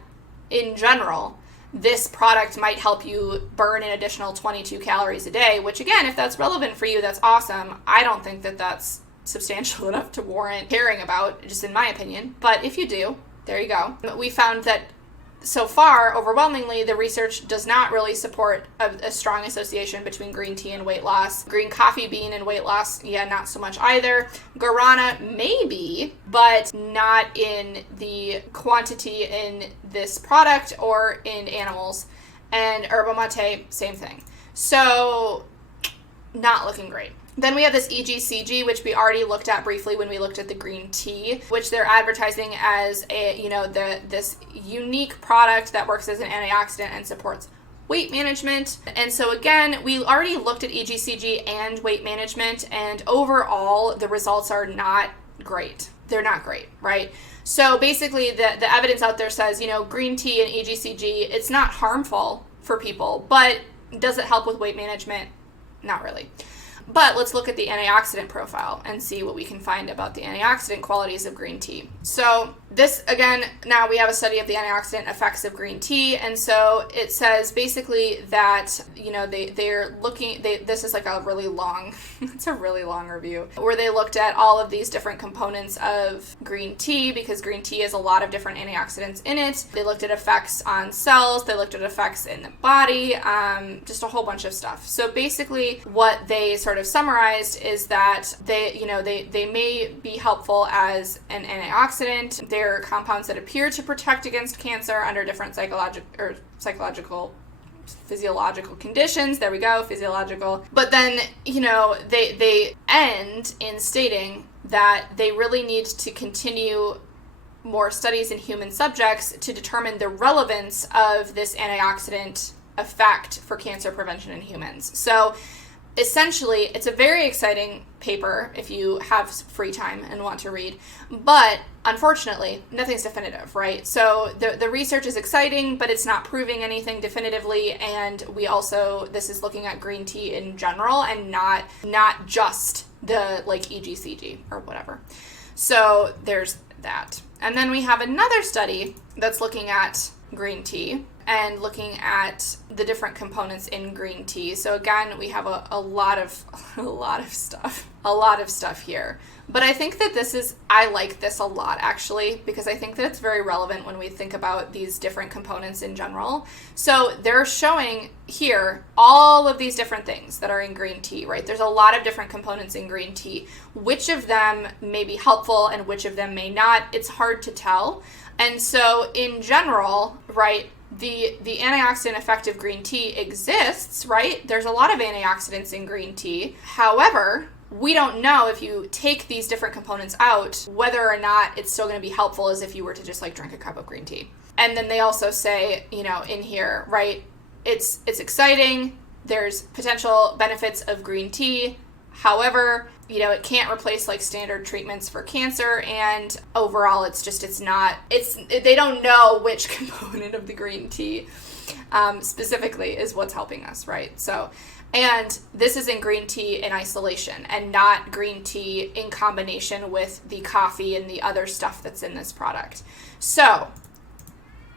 in general, this product might help you burn an additional 22 calories a day, which again, if that's relevant for you, that's awesome. I don't think that that's substantial enough to warrant caring about, just in my opinion. But if you do, there you go. We found that so far, overwhelmingly, the research does not really support a strong association between green tea and weight loss. Green coffee bean and weight loss, yeah, not so much either. Guarana, maybe, but not in the quantity in this product or in animals. And yerba mate, same thing. So, not looking great. Then we have this EGCG, which we already looked at briefly when we looked at the green tea, which they're advertising as this unique product that works as an antioxidant and supports weight management. And so again, we already looked at EGCG and weight management, and overall, the results are not great. They're not great, right? So basically, the evidence out there says, green tea and EGCG, it's not harmful for people, but does it help with weight management? Not really. But let's look at the antioxidant profile and see what we can find about the antioxidant qualities of green tea. So this, again, now we have a study of the antioxidant effects of green tea. And so it says basically that, this is like a really long, it's a really long review, where they looked at all of these different components of green tea, because green tea has a lot of different antioxidants in it. They looked at effects on cells, they looked at effects in the body, just a whole bunch of stuff. So basically what they sort of summarized is that they may be helpful as an antioxidant. They're compounds that appear to protect against cancer under different physiological conditions. There we go, physiological. But then, they end in stating that they really need to continue more studies in human subjects to determine the relevance of this antioxidant effect for cancer prevention in humans. So essentially, it's a very exciting paper if you have free time and want to read, but unfortunately, nothing's definitive, right? So the research is exciting, but it's not proving anything definitively, and this is looking at green tea in general and not just the EGCG or whatever. So there's that. And then we have another study that's looking at green tea and looking at the different components in green tea. So again, we have a lot of stuff here. But I think that I like this a lot actually, because I think that it's very relevant when we think about these different components in general. So they're showing here all of these different things that are in green tea, right? There's a lot of different components in green tea. Which of them may be helpful and which of them may not, it's hard to tell. And so in general, right, the antioxidant effect of green tea exists, right? There's a lot of antioxidants in green tea. However, we don't know if you take these different components out, whether or not it's still going to be helpful as if you were to just drink a cup of green tea. And then they also say, in here, right, it's exciting. There's potential benefits of green tea. However, it can't replace standard treatments for cancer, and overall they don't know which component of the green tea specifically is what's helping us, right? So, and this is in green tea in isolation and not green tea in combination with the coffee and the other stuff that's in this product. So,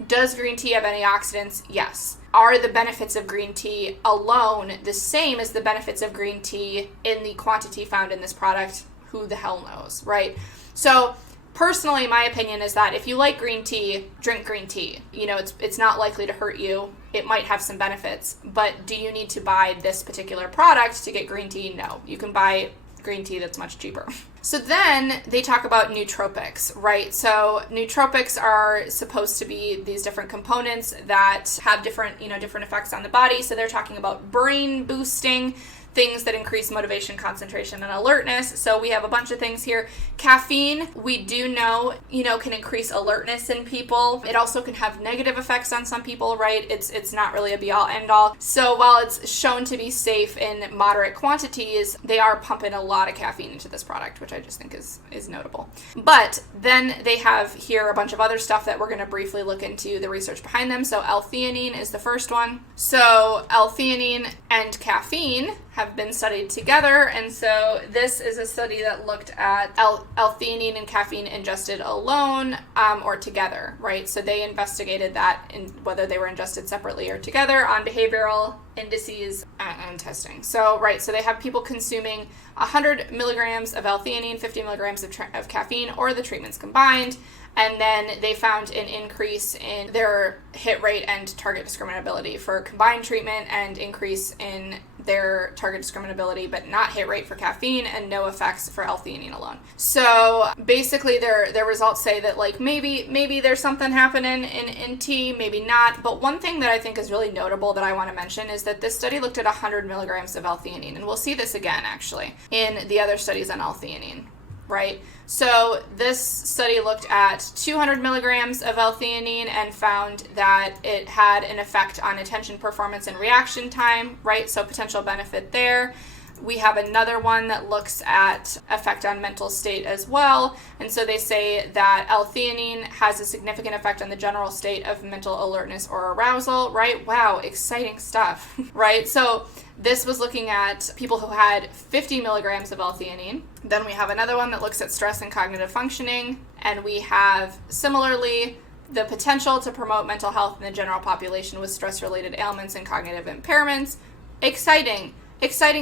does green tea have antioxidants? Yes. Are the benefits of green tea alone the same as the benefits of green tea in the quantity found in this product? Who the hell knows, right? So personally, my opinion is that if you like green tea, drink green tea. It's not likely to hurt you. It might have some benefits, but do you need to buy this particular product to get green tea? No. You can buy green tea that's much cheaper. So then they talk about nootropics, right? So nootropics are supposed to be these different components that have different effects on the body. So they're talking about brain boosting, things that increase motivation, concentration, and alertness. So we have a bunch of things here. Caffeine, we do know, can increase alertness in people. It also can have negative effects on some people, right? It's not really a be-all, end-all. So while it's shown to be safe in moderate quantities, they are pumping a lot of caffeine into this product, which I just think is notable. But then they have here a bunch of other stuff that we're going to briefly look into the research behind them. So L-theanine is the first one. So L-theanine and caffeine have been studied together, and so this is a study that looked at L-theanine and caffeine ingested alone or together, right? So they investigated that in whether they were ingested separately or together on behavioral indices and testing. So, right, so they have people consuming 100 milligrams of L-theanine, 50 milligrams of caffeine, or the treatments combined, and then they found an increase in their hit rate and target discriminability for combined treatment, and increase in their target discriminability but not hit rate for caffeine, and no effects for L-theanine alone. So basically their results say that like maybe there's something happening in tea, maybe not. But one thing that I think is really notable that I want to mention is that this study looked at 100 milligrams of L-theanine, and we'll see this again actually in the other studies on L-theanine. Right? So this study looked at 200 milligrams of L-theanine and found that it had an effect on attention, performance, and reaction time, right? So potential benefit there. We have another one that looks at effect on mental state as well. And so they say that L-theanine has a significant effect on the general state of mental alertness or arousal, right? Wow, exciting stuff, right? So this was looking at people who had 50 milligrams of L-theanine. Then we have another one that looks at stress and cognitive functioning. And we have, similarly, the potential to promote mental health in the general population with stress-related ailments and cognitive impairments. Exciting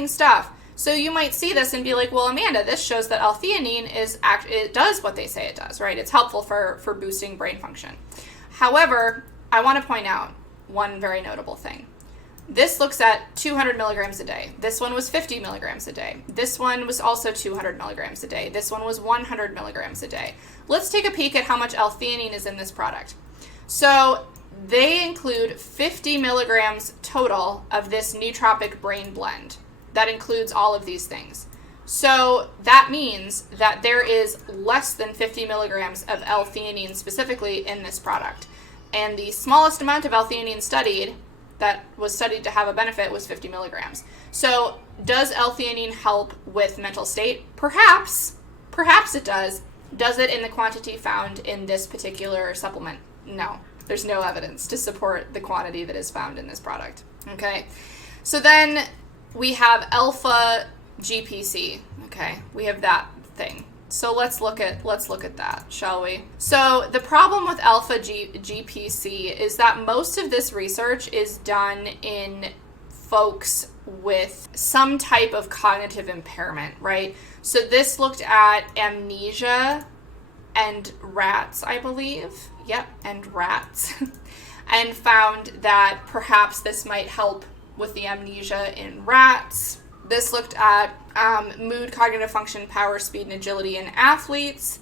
stuff. So you might see this and be like, well, Amanda, this shows that L-theanine it does what they say it does, right? It's helpful for boosting brain function. However, I want to point out one very notable thing. This looks at 200 milligrams a day. This one was 50 milligrams a day. This one was also 200 milligrams a day. This one was 100 milligrams a day. Let's take a peek at how much L-theanine is in this product. So they include 50 milligrams total of this nootropic brain blend. That includes all of these things. So that means that there is less than 50 milligrams of L-theanine specifically in this product. And the smallest amount of L-theanine that was studied to have a benefit was 50 milligrams. So does L-theanine help with mental state? Perhaps it does. Does it in the quantity found in this particular supplement? No. There's no evidence to support the quantity that is found in this product. Okay. So then we have alpha GPC. Okay. We have that thing. So let's look at that, shall we? So the problem with alpha GPC is that most of this research is done in folks with some type of cognitive impairment, right? So this looked at amnesia and rats, I believe. Yep, and rats. And found that perhaps this might help with the amnesia in rats. This looked at mood, cognitive function, power, speed, and agility in athletes.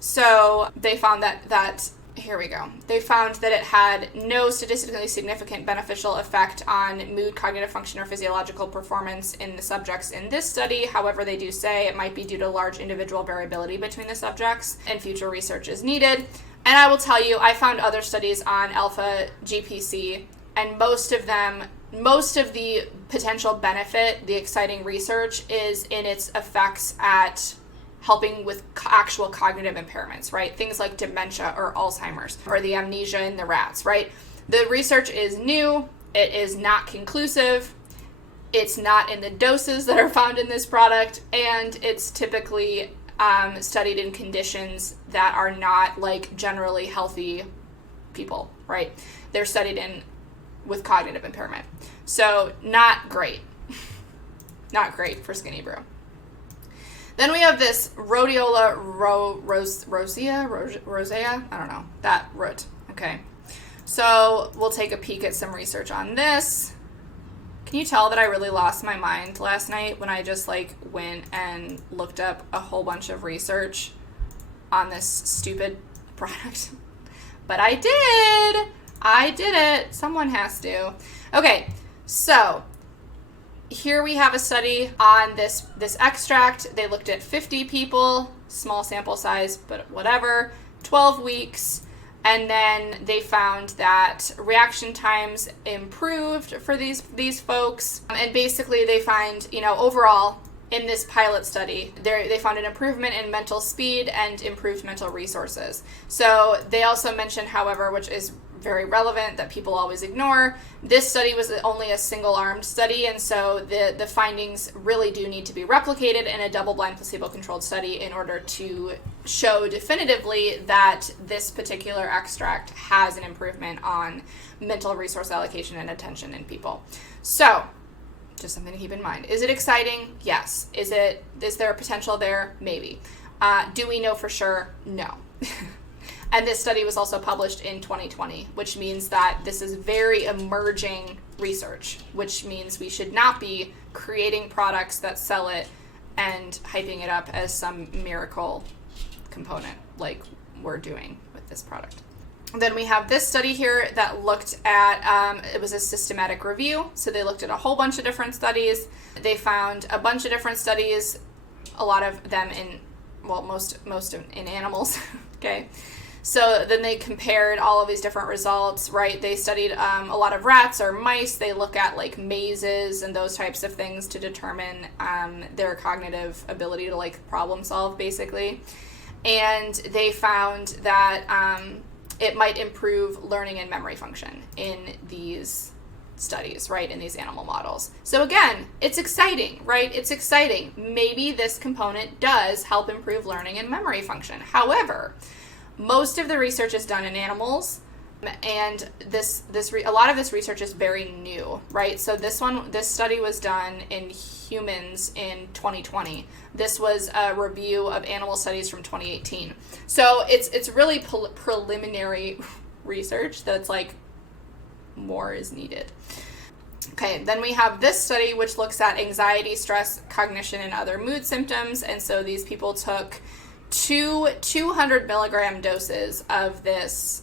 So they found that here we go. They found that it had no statistically significant beneficial effect on mood, cognitive function, or physiological performance in the subjects in this study. However, they do say it might be due to large individual variability between the subjects, and future research is needed. And I will tell you, I found other studies on alpha GPC, and most of the potential benefit, the exciting research, is in its effects at helping with actual cognitive impairments, right? Things like dementia or Alzheimer's or the amnesia in the rats, right? The research is new. It is not conclusive. It's not in the doses that are found in this product, and it's typically studied in conditions that are not like generally healthy people, right? They're studied with cognitive impairment. So not great. Not great for Skinny Brew. Then we have this Rhodiola rosea? I don't know. That root. Okay. So we'll take a peek at some research on this. Can you tell that I really lost my mind last night when I just went and looked up a whole bunch of research on this stupid product? But I did. I did it. Someone has to. Okay, so here we have a study on this extract. They looked at 50 people, small sample size, but whatever, 12 weeks. And then they found that reaction times improved for these folks. And basically they find, overall in this pilot study, they found an improvement in mental speed and improved mental resources. So they also mentioned, however, which is very relevant that people always ignore. This study was only a single-armed study, and so the findings really do need to be replicated in a double-blind placebo-controlled study in order to show definitively that this particular extract has an improvement on mental resource allocation and attention in people. So, just something to keep in mind. Is it exciting? Yes. Is there a potential there? Maybe. Do we know for sure? No. And this study was also published in 2020, which means that this is very emerging research, which means we should not be creating products that sell it and hyping it up as some miracle component like we're doing with this product. Then we have this study here that looked at, it was a systematic review. So they looked at a whole bunch of different studies. They found a bunch of different studies, a lot of them most in animals, okay? So then they compared all of these different results, right? They studied a lot of rats or mice. They look at like mazes and those types of things to determine their cognitive ability to like problem solve, basically. And they found that it might improve learning and memory function in these studies, right, in these animal models. So again, it's exciting, right? It's exciting. Maybe this component does help improve learning and memory function. However, most of the research is done in animals, and a lot of this research is very new, right? So this study was done in humans in 2020. This was a review of animal studies from 2018. So it's really preliminary research that's like more is needed. Okay, then we have this study which looks at anxiety, stress, cognition, and other mood symptoms. And so these people took 200 milligram doses of this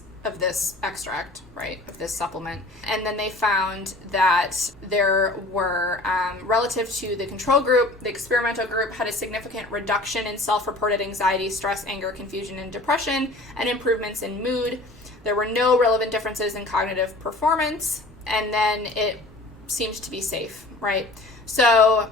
extract, right, of this supplement. And then they found that there were, relative to the control group, the experimental group had a significant reduction in self-reported anxiety, stress, anger, confusion, and depression, and improvements in mood. There were no relevant differences in cognitive performance, and then it seemed to be safe, right? So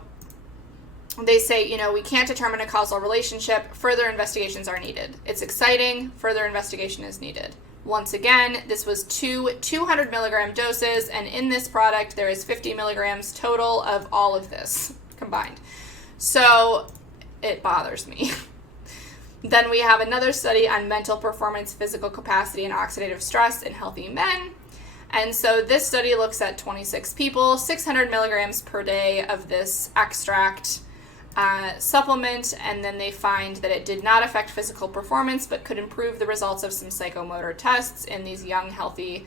they say, we can't determine a causal relationship. Further investigations are needed. It's exciting. Further investigation is needed. Once again, this was 200 milligram doses, and in this product, there is 50 milligrams total of all of this combined. So it bothers me. Then we have another study on mental performance, physical capacity, and oxidative stress in healthy men. And so this study looks at 26 people, 600 milligrams per day of this extract supplement, and then they find that it did not affect physical performance but could improve the results of some psychomotor tests in these young, healthy,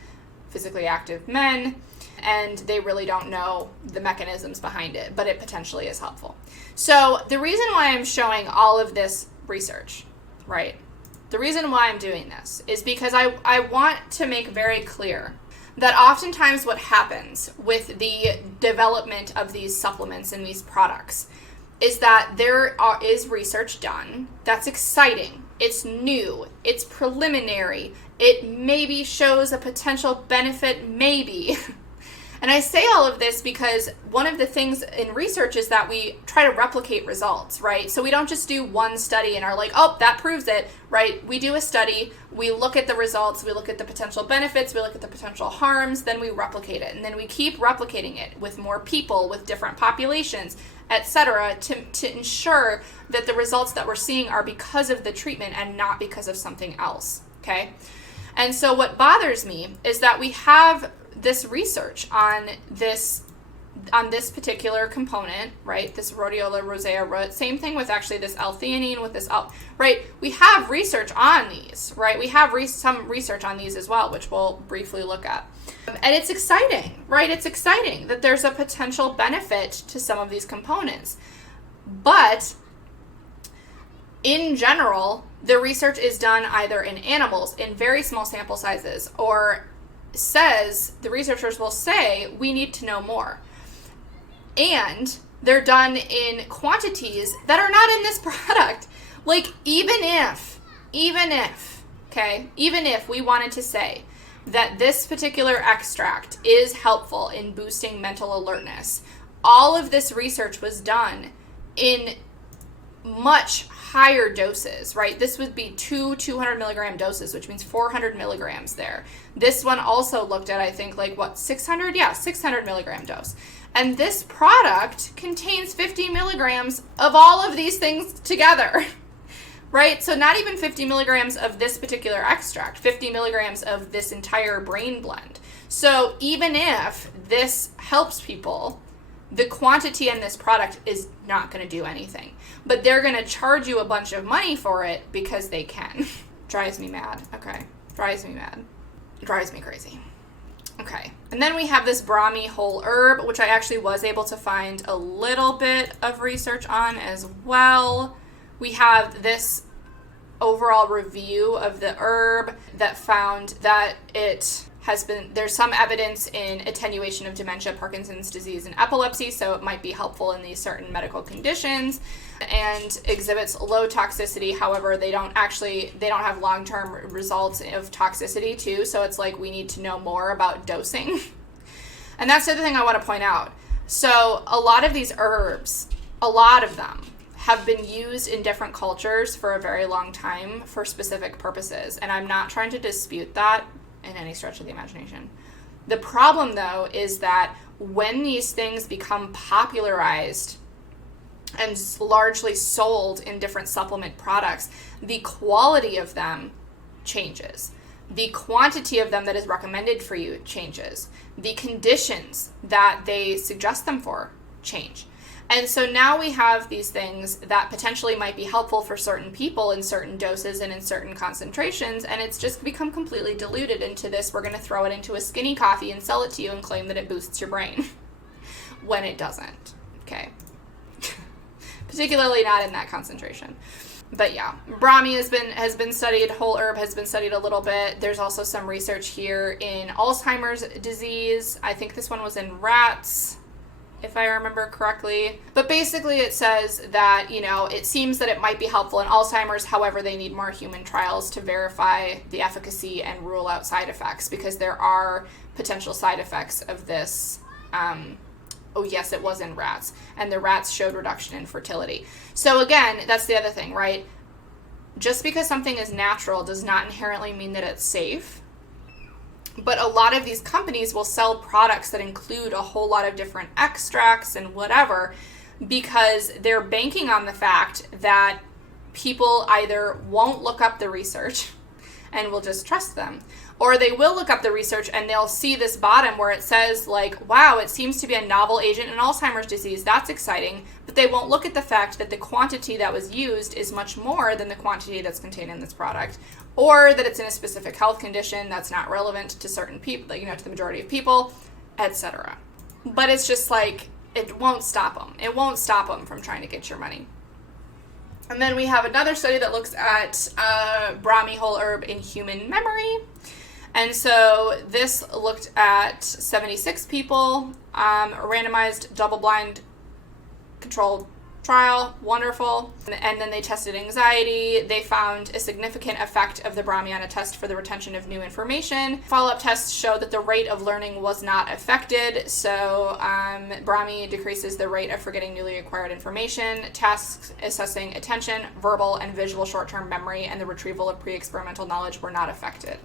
physically active men. And they really don't know the mechanisms behind it, but it potentially is helpful. So the reason why I'm showing all of this research, right, the reason why I'm doing this is because I want to make very clear that oftentimes what happens with the development of these supplements and these products is that there is research done that's exciting, it's new, it's preliminary, it maybe shows a potential benefit, maybe. And I say all of this because one of the things in research is that we try to replicate results, right? So we don't just do one study and are like, oh, that proves it, right? We do a study, we look at the results, we look at the potential benefits, we look at the potential harms, then we replicate it. And then we keep replicating it with more people, with different populations, etc., to ensure that the results that we're seeing are because of the treatment and not because of something else, okay? And so what bothers me is that we have this research on this particular component, right? This rhodiola, rosea, same thing with actually this L-theanine with this, right? We have research on these, right? We have some research on these as well, which we'll briefly look at. And it's exciting, right? It's exciting that there's a potential benefit to some of these components. But in general, the research is done either in animals in very small sample sizes, or the researchers will say, we need to know more. And they're done in quantities that are not in this product. Like, even if we wanted to say that this particular extract is helpful in boosting mental alertness, all of this research was done in much higher doses, right? This would be 200 milligram doses, which means 400 milligrams there. This one also looked at, I think, like what, 600? Yeah, 600 milligram dose. And this product contains 50 milligrams of all of these things together, right? So not even 50 milligrams of this particular extract, 50 milligrams of this entire brain blend. So even if this helps people, the quantity in this product is not going to do anything. But they're going to charge you a bunch of money for it because they can. Drives me mad. Okay. Drives me mad. Drives me crazy. Okay. And then we have this Brahmi whole herb, which I actually was able to find a little bit of research on as well. We have this overall review of the herb that found that it has been, there's some evidence in attenuation of dementia, Parkinson's disease, and epilepsy, so it might be helpful in these certain medical conditions, and exhibits low toxicity. However, they don't have long-term results of toxicity too, so it's like we need to know more about dosing. And that's the other thing I want to point out. So a lot of these herbs, a lot of them, have been used in different cultures for a very long time for specific purposes, and I'm not trying to dispute that in any stretch of the imagination. The problem, though, is that when these things become popularized and largely sold in different supplement products, the quality of them changes. The quantity of them that is recommended for you changes. The conditions that they suggest them for change. And so now we have these things that potentially might be helpful for certain people in certain doses and in certain concentrations, and it's just become completely diluted into this, we're going to throw it into a skinny coffee and sell it to you and claim that it boosts your brain, when it doesn't, okay? Particularly not in that concentration. But yeah, Brahmi has been studied, whole herb has been studied a little bit. There's also some research here in Alzheimer's disease. I think this one was in rats, if I remember correctly. But basically it says that, it seems that it might be helpful in Alzheimer's. However, they need more human trials to verify the efficacy and rule out side effects, because there are potential side effects of this. Oh yes, it was in rats. And the rats showed reduction in fertility. So again, that's the other thing, right? Just because something is natural does not inherently mean that it's safe. But a lot of these companies will sell products that include a whole lot of different extracts and whatever, because they're banking on the fact that people either won't look up the research and will just trust them, or they will look up the research and they'll see this bottom where it says like, wow, it seems to be a novel agent in Alzheimer's disease. That's exciting. But they won't look at the fact that the quantity that was used is much more than the quantity that's contained in this product, or that it's in a specific health condition that's not relevant to certain people, to the majority of people, etc. But it's just like, it won't stop them. It won't stop them from trying to get your money. And then we have another study that looks at Brahmi whole herb in human memory. And so this looked at 76 people, randomized, double-blind, controlled trial, wonderful. And then they tested anxiety. They found a significant effect of the Brahmi on a test for the retention of new information. Follow-up tests showed that the rate of learning was not affected. So Brahmi decreases the rate of forgetting newly acquired information. Tasks assessing attention, verbal, and visual short-term memory, and the retrieval of pre-experimental knowledge were not affected.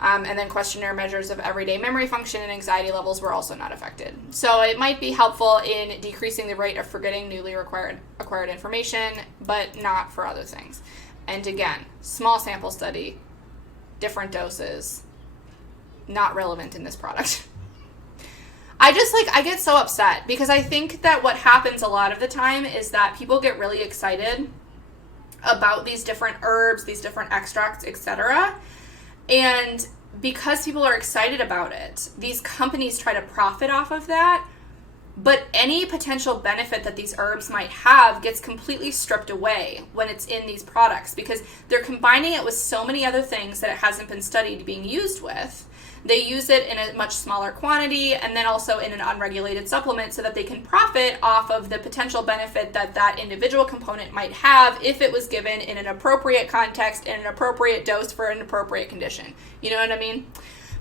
And then questionnaire measures of everyday memory function and anxiety levels were also not affected. So it might be helpful in decreasing the rate of forgetting newly acquired information, but not for other things. And again, small sample study, different doses, not relevant in this product. I get so upset because I think that what happens a lot of the time is that people get really excited about these different herbs, these different extracts, etc. And because people are excited about it, these companies try to profit off of that, but any potential benefit that these herbs might have gets completely stripped away when it's in these products, because they're combining it with so many other things that it hasn't been studied being used with. They use it in a much smaller quantity and then also in an unregulated supplement so that they can profit off of the potential benefit that that individual component might have if it was given in an appropriate context, in an appropriate dose for an appropriate condition. You know what I mean?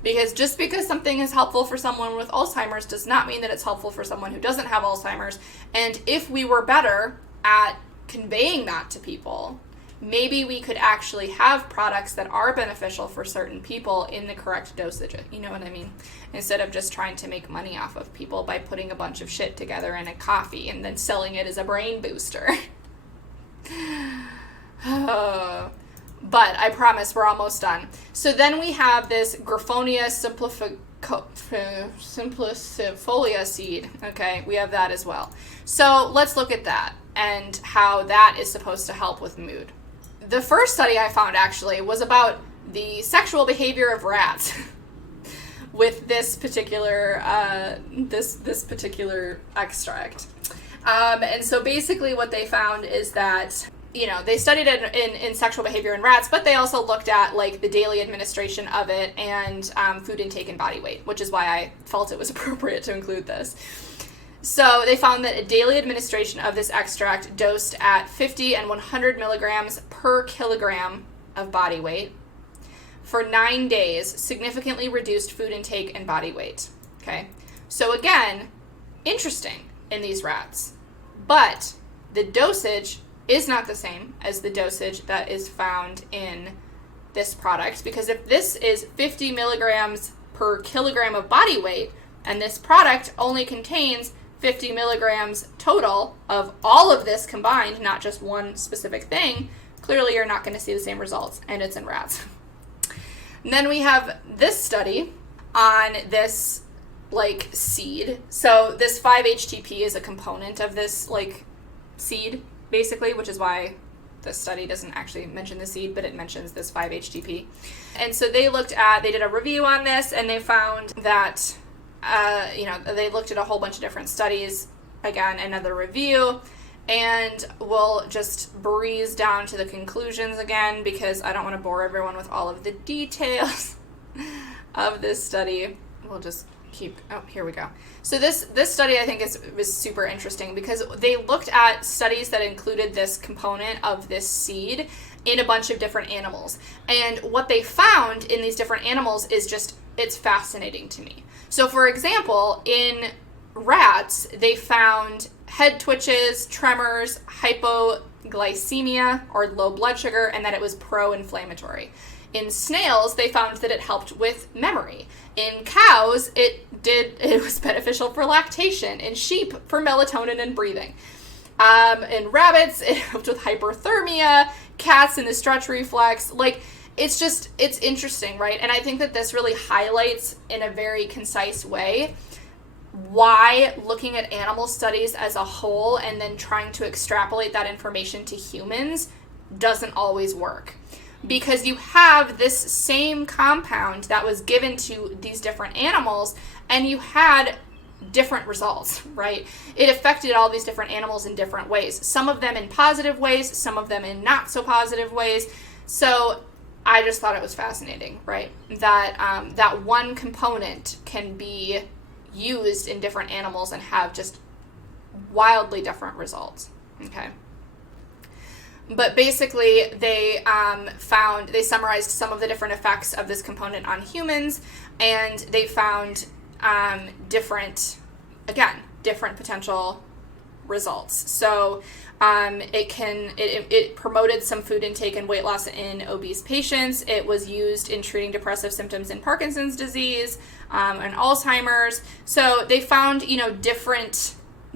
Because just because something is helpful for someone with Alzheimer's does not mean that it's helpful for someone who doesn't have Alzheimer's. And if we were better at conveying that to people, maybe we could actually have products that are beneficial for certain people in the correct dosage. You know what I mean? Instead of just trying to make money off of people by putting a bunch of shit together in a coffee and then selling it as a brain booster. But I promise we're almost done. So then we have this Griffonia simplicifolia seed. Okay, we have that as well. So let's look at that and how that is supposed to help with mood. The first study I found actually was about the sexual behavior of rats with this particular this particular extract. And so basically what they found is that, you know, they studied it in sexual behavior in rats, but they also looked at like the daily administration of it and food intake and body weight, which is why I felt it was appropriate to include this. So they found that a daily administration of this extract dosed at 50 and 100 milligrams per kilogram of body weight for 9 days significantly reduced food intake and body weight. Okay, so again, interesting in these rats, but the dosage is not the same as the dosage that is found in this product, because if this is 50 milligrams per kilogram of body weight and this product only contains 50 milligrams total of all of this combined, not just one specific thing, clearly you're not going to see the same results, and it's in rats. And then we have this study on this like seed. So this 5-HTP is a component of this like seed, basically, which is why the study doesn't actually mention the seed, but it mentions this 5-HTP. And so they did a review on this, and they found that, they looked at a whole bunch of different studies, again, another review, and we'll just breeze down to the conclusions again, because I don't want to bore everyone with all of the details of this study. We'll just here we go. So this study I think was super interesting because they looked at studies that included this component of this seed in a bunch of different animals. And what they found in these different animals is just, it's fascinating to me. So for example, in rats, they found head twitches, tremors, hypoglycemia or low blood sugar, and that it was pro-inflammatory. In snails, they found that it helped with memory. In cows, it was beneficial for lactation. In sheep, for melatonin and breathing. In rabbits, it helped with hyperthermia. Cats, in the stretch reflex. Like, it's interesting, right? And I think that this really highlights in a very concise way why looking at animal studies as a whole and then trying to extrapolate that information to humans doesn't always work. Because you have this same compound that was given to these different animals, and you had different results, right? It affected all these different animals in different ways. Some of them in positive ways, some of them in not so positive ways. So I just thought it was fascinating, right? That that one component can be used in different animals and have just wildly different results, okay? But basically, they summarized some of the different effects of this component on humans, and they found different potential results. So it promoted some food intake and weight loss in obese patients. It was used in treating depressive symptoms in Parkinson's disease and Alzheimer's. So they found,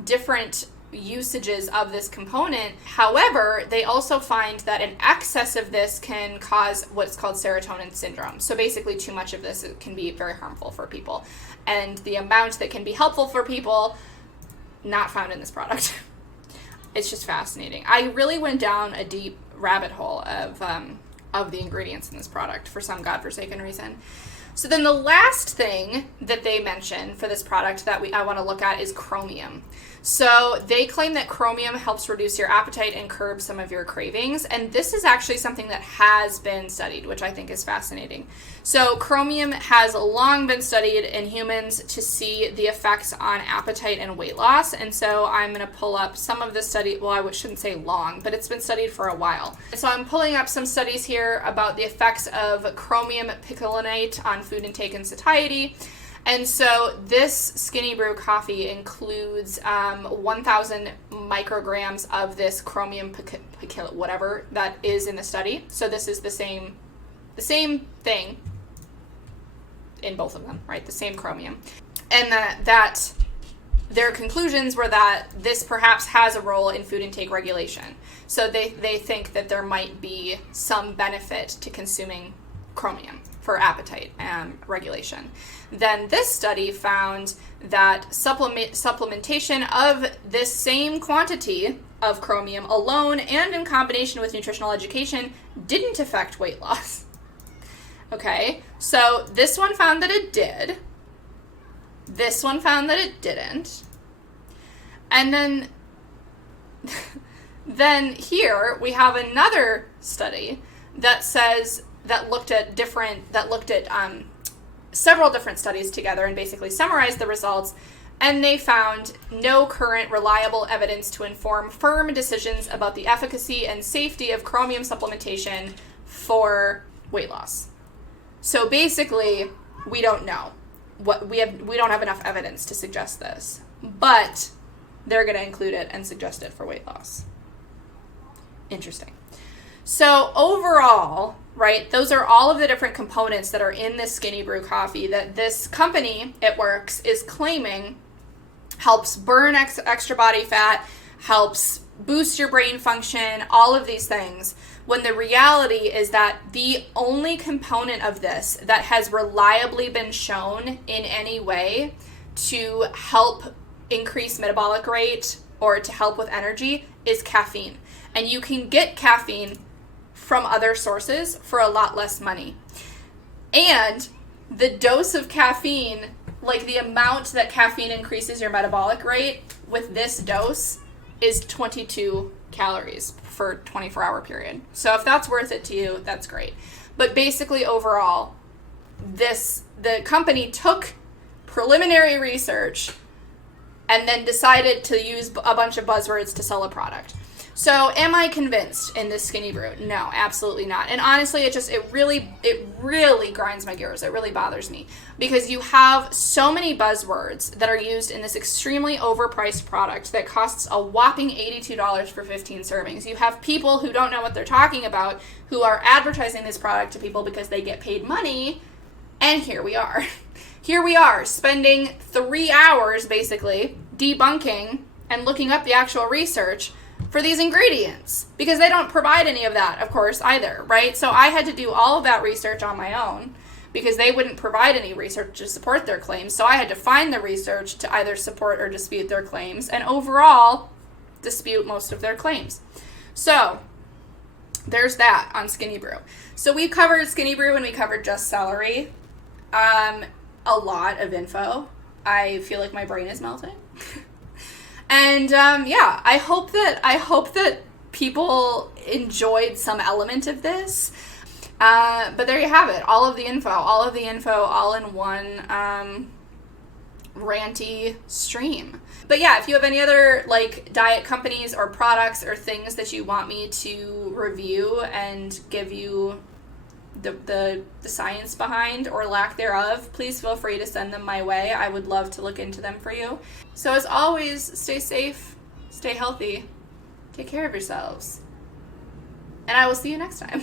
different usages of this component. However, they also find that an excess of this can cause what's called serotonin syndrome. So basically, too much of this can be very harmful for people. And the amount that can be helpful for people, not found in this product. It's just fascinating. I really went down a deep rabbit hole of the ingredients in this product for some godforsaken reason. So then the last thing that they mention for this product that I want to look at is chromium. So they claim that chromium helps reduce your appetite and curb some of your cravings. And this is actually something that has been studied, which I think is fascinating. So chromium has long been studied in humans to see the effects on appetite and weight loss. And so I'm going to pull up some of the study. Well, I shouldn't say long, but it's been studied for a while. So I'm pulling up some studies here about the effects of chromium picolinate on food intake and satiety. And so this Skinny Brew coffee includes 1,000 micrograms of this chromium whatever that is in the study. So this is the same thing in both of them, right? The same chromium. And that their conclusions were that this perhaps has a role in food intake regulation. So they think that there might be some benefit to consuming chromium for appetite regulation. Then this study found that supplementation of this same quantity of chromium alone and in combination with nutritional education didn't affect weight loss. Okay, so this one found that it did. This one found that it didn't. And then here we have another study that looked at several different studies together and basically summarized the results, and they found no current reliable evidence to inform firm decisions about the efficacy and safety of chromium supplementation for weight loss. So basically, we don't know. We don't have enough evidence to suggest this, but they're going to include it and suggest it for weight loss. Interesting. So overall, right, those are all of the different components that are in this Skinny Brew coffee that this company, It Works, is claiming helps burn extra body fat, helps boost your brain function, all of these things, when the reality is that the only component of this that has reliably been shown in any way to help increase metabolic rate or to help with energy is caffeine. And you can get caffeine from other sources for a lot less money. And the dose of caffeine, like the amount that caffeine increases your metabolic rate with this dose, is 22 calories for a 24-hour period. So if that's worth it to you, that's great. But basically overall, the company took preliminary research and then decided to use a bunch of buzzwords to sell a product. So am I convinced in this Skinny Brew? No, absolutely not. And honestly, it really grinds my gears. It really bothers me because you have so many buzzwords that are used in this extremely overpriced product that costs a whopping $82 for 15 servings. You have people who don't know what they're talking about who are advertising this product to people because they get paid money. And here we are. Here we are spending 3 hours basically debunking and looking up the actual research for these ingredients because they don't provide any of that, of course, either, right? So I had to do all of that research on my own because they wouldn't provide any research to support their claims. So I had to find the research to either support or dispute their claims and overall dispute most of their claims. So there's that on Skinny Brew. So we covered Skinny Brew and we covered just celery. A lot of info. I feel like my brain is melting. And I hope that people enjoyed some element of this. But there you have it. All of the info, all in one ranty stream. But yeah, if you have any other like diet companies or products or things that you want me to review and give you the science behind or lack thereof, please feel free to send them my way. I would love to look into them for you. So as always, stay safe, stay healthy, take care of yourselves, and I will see you next time.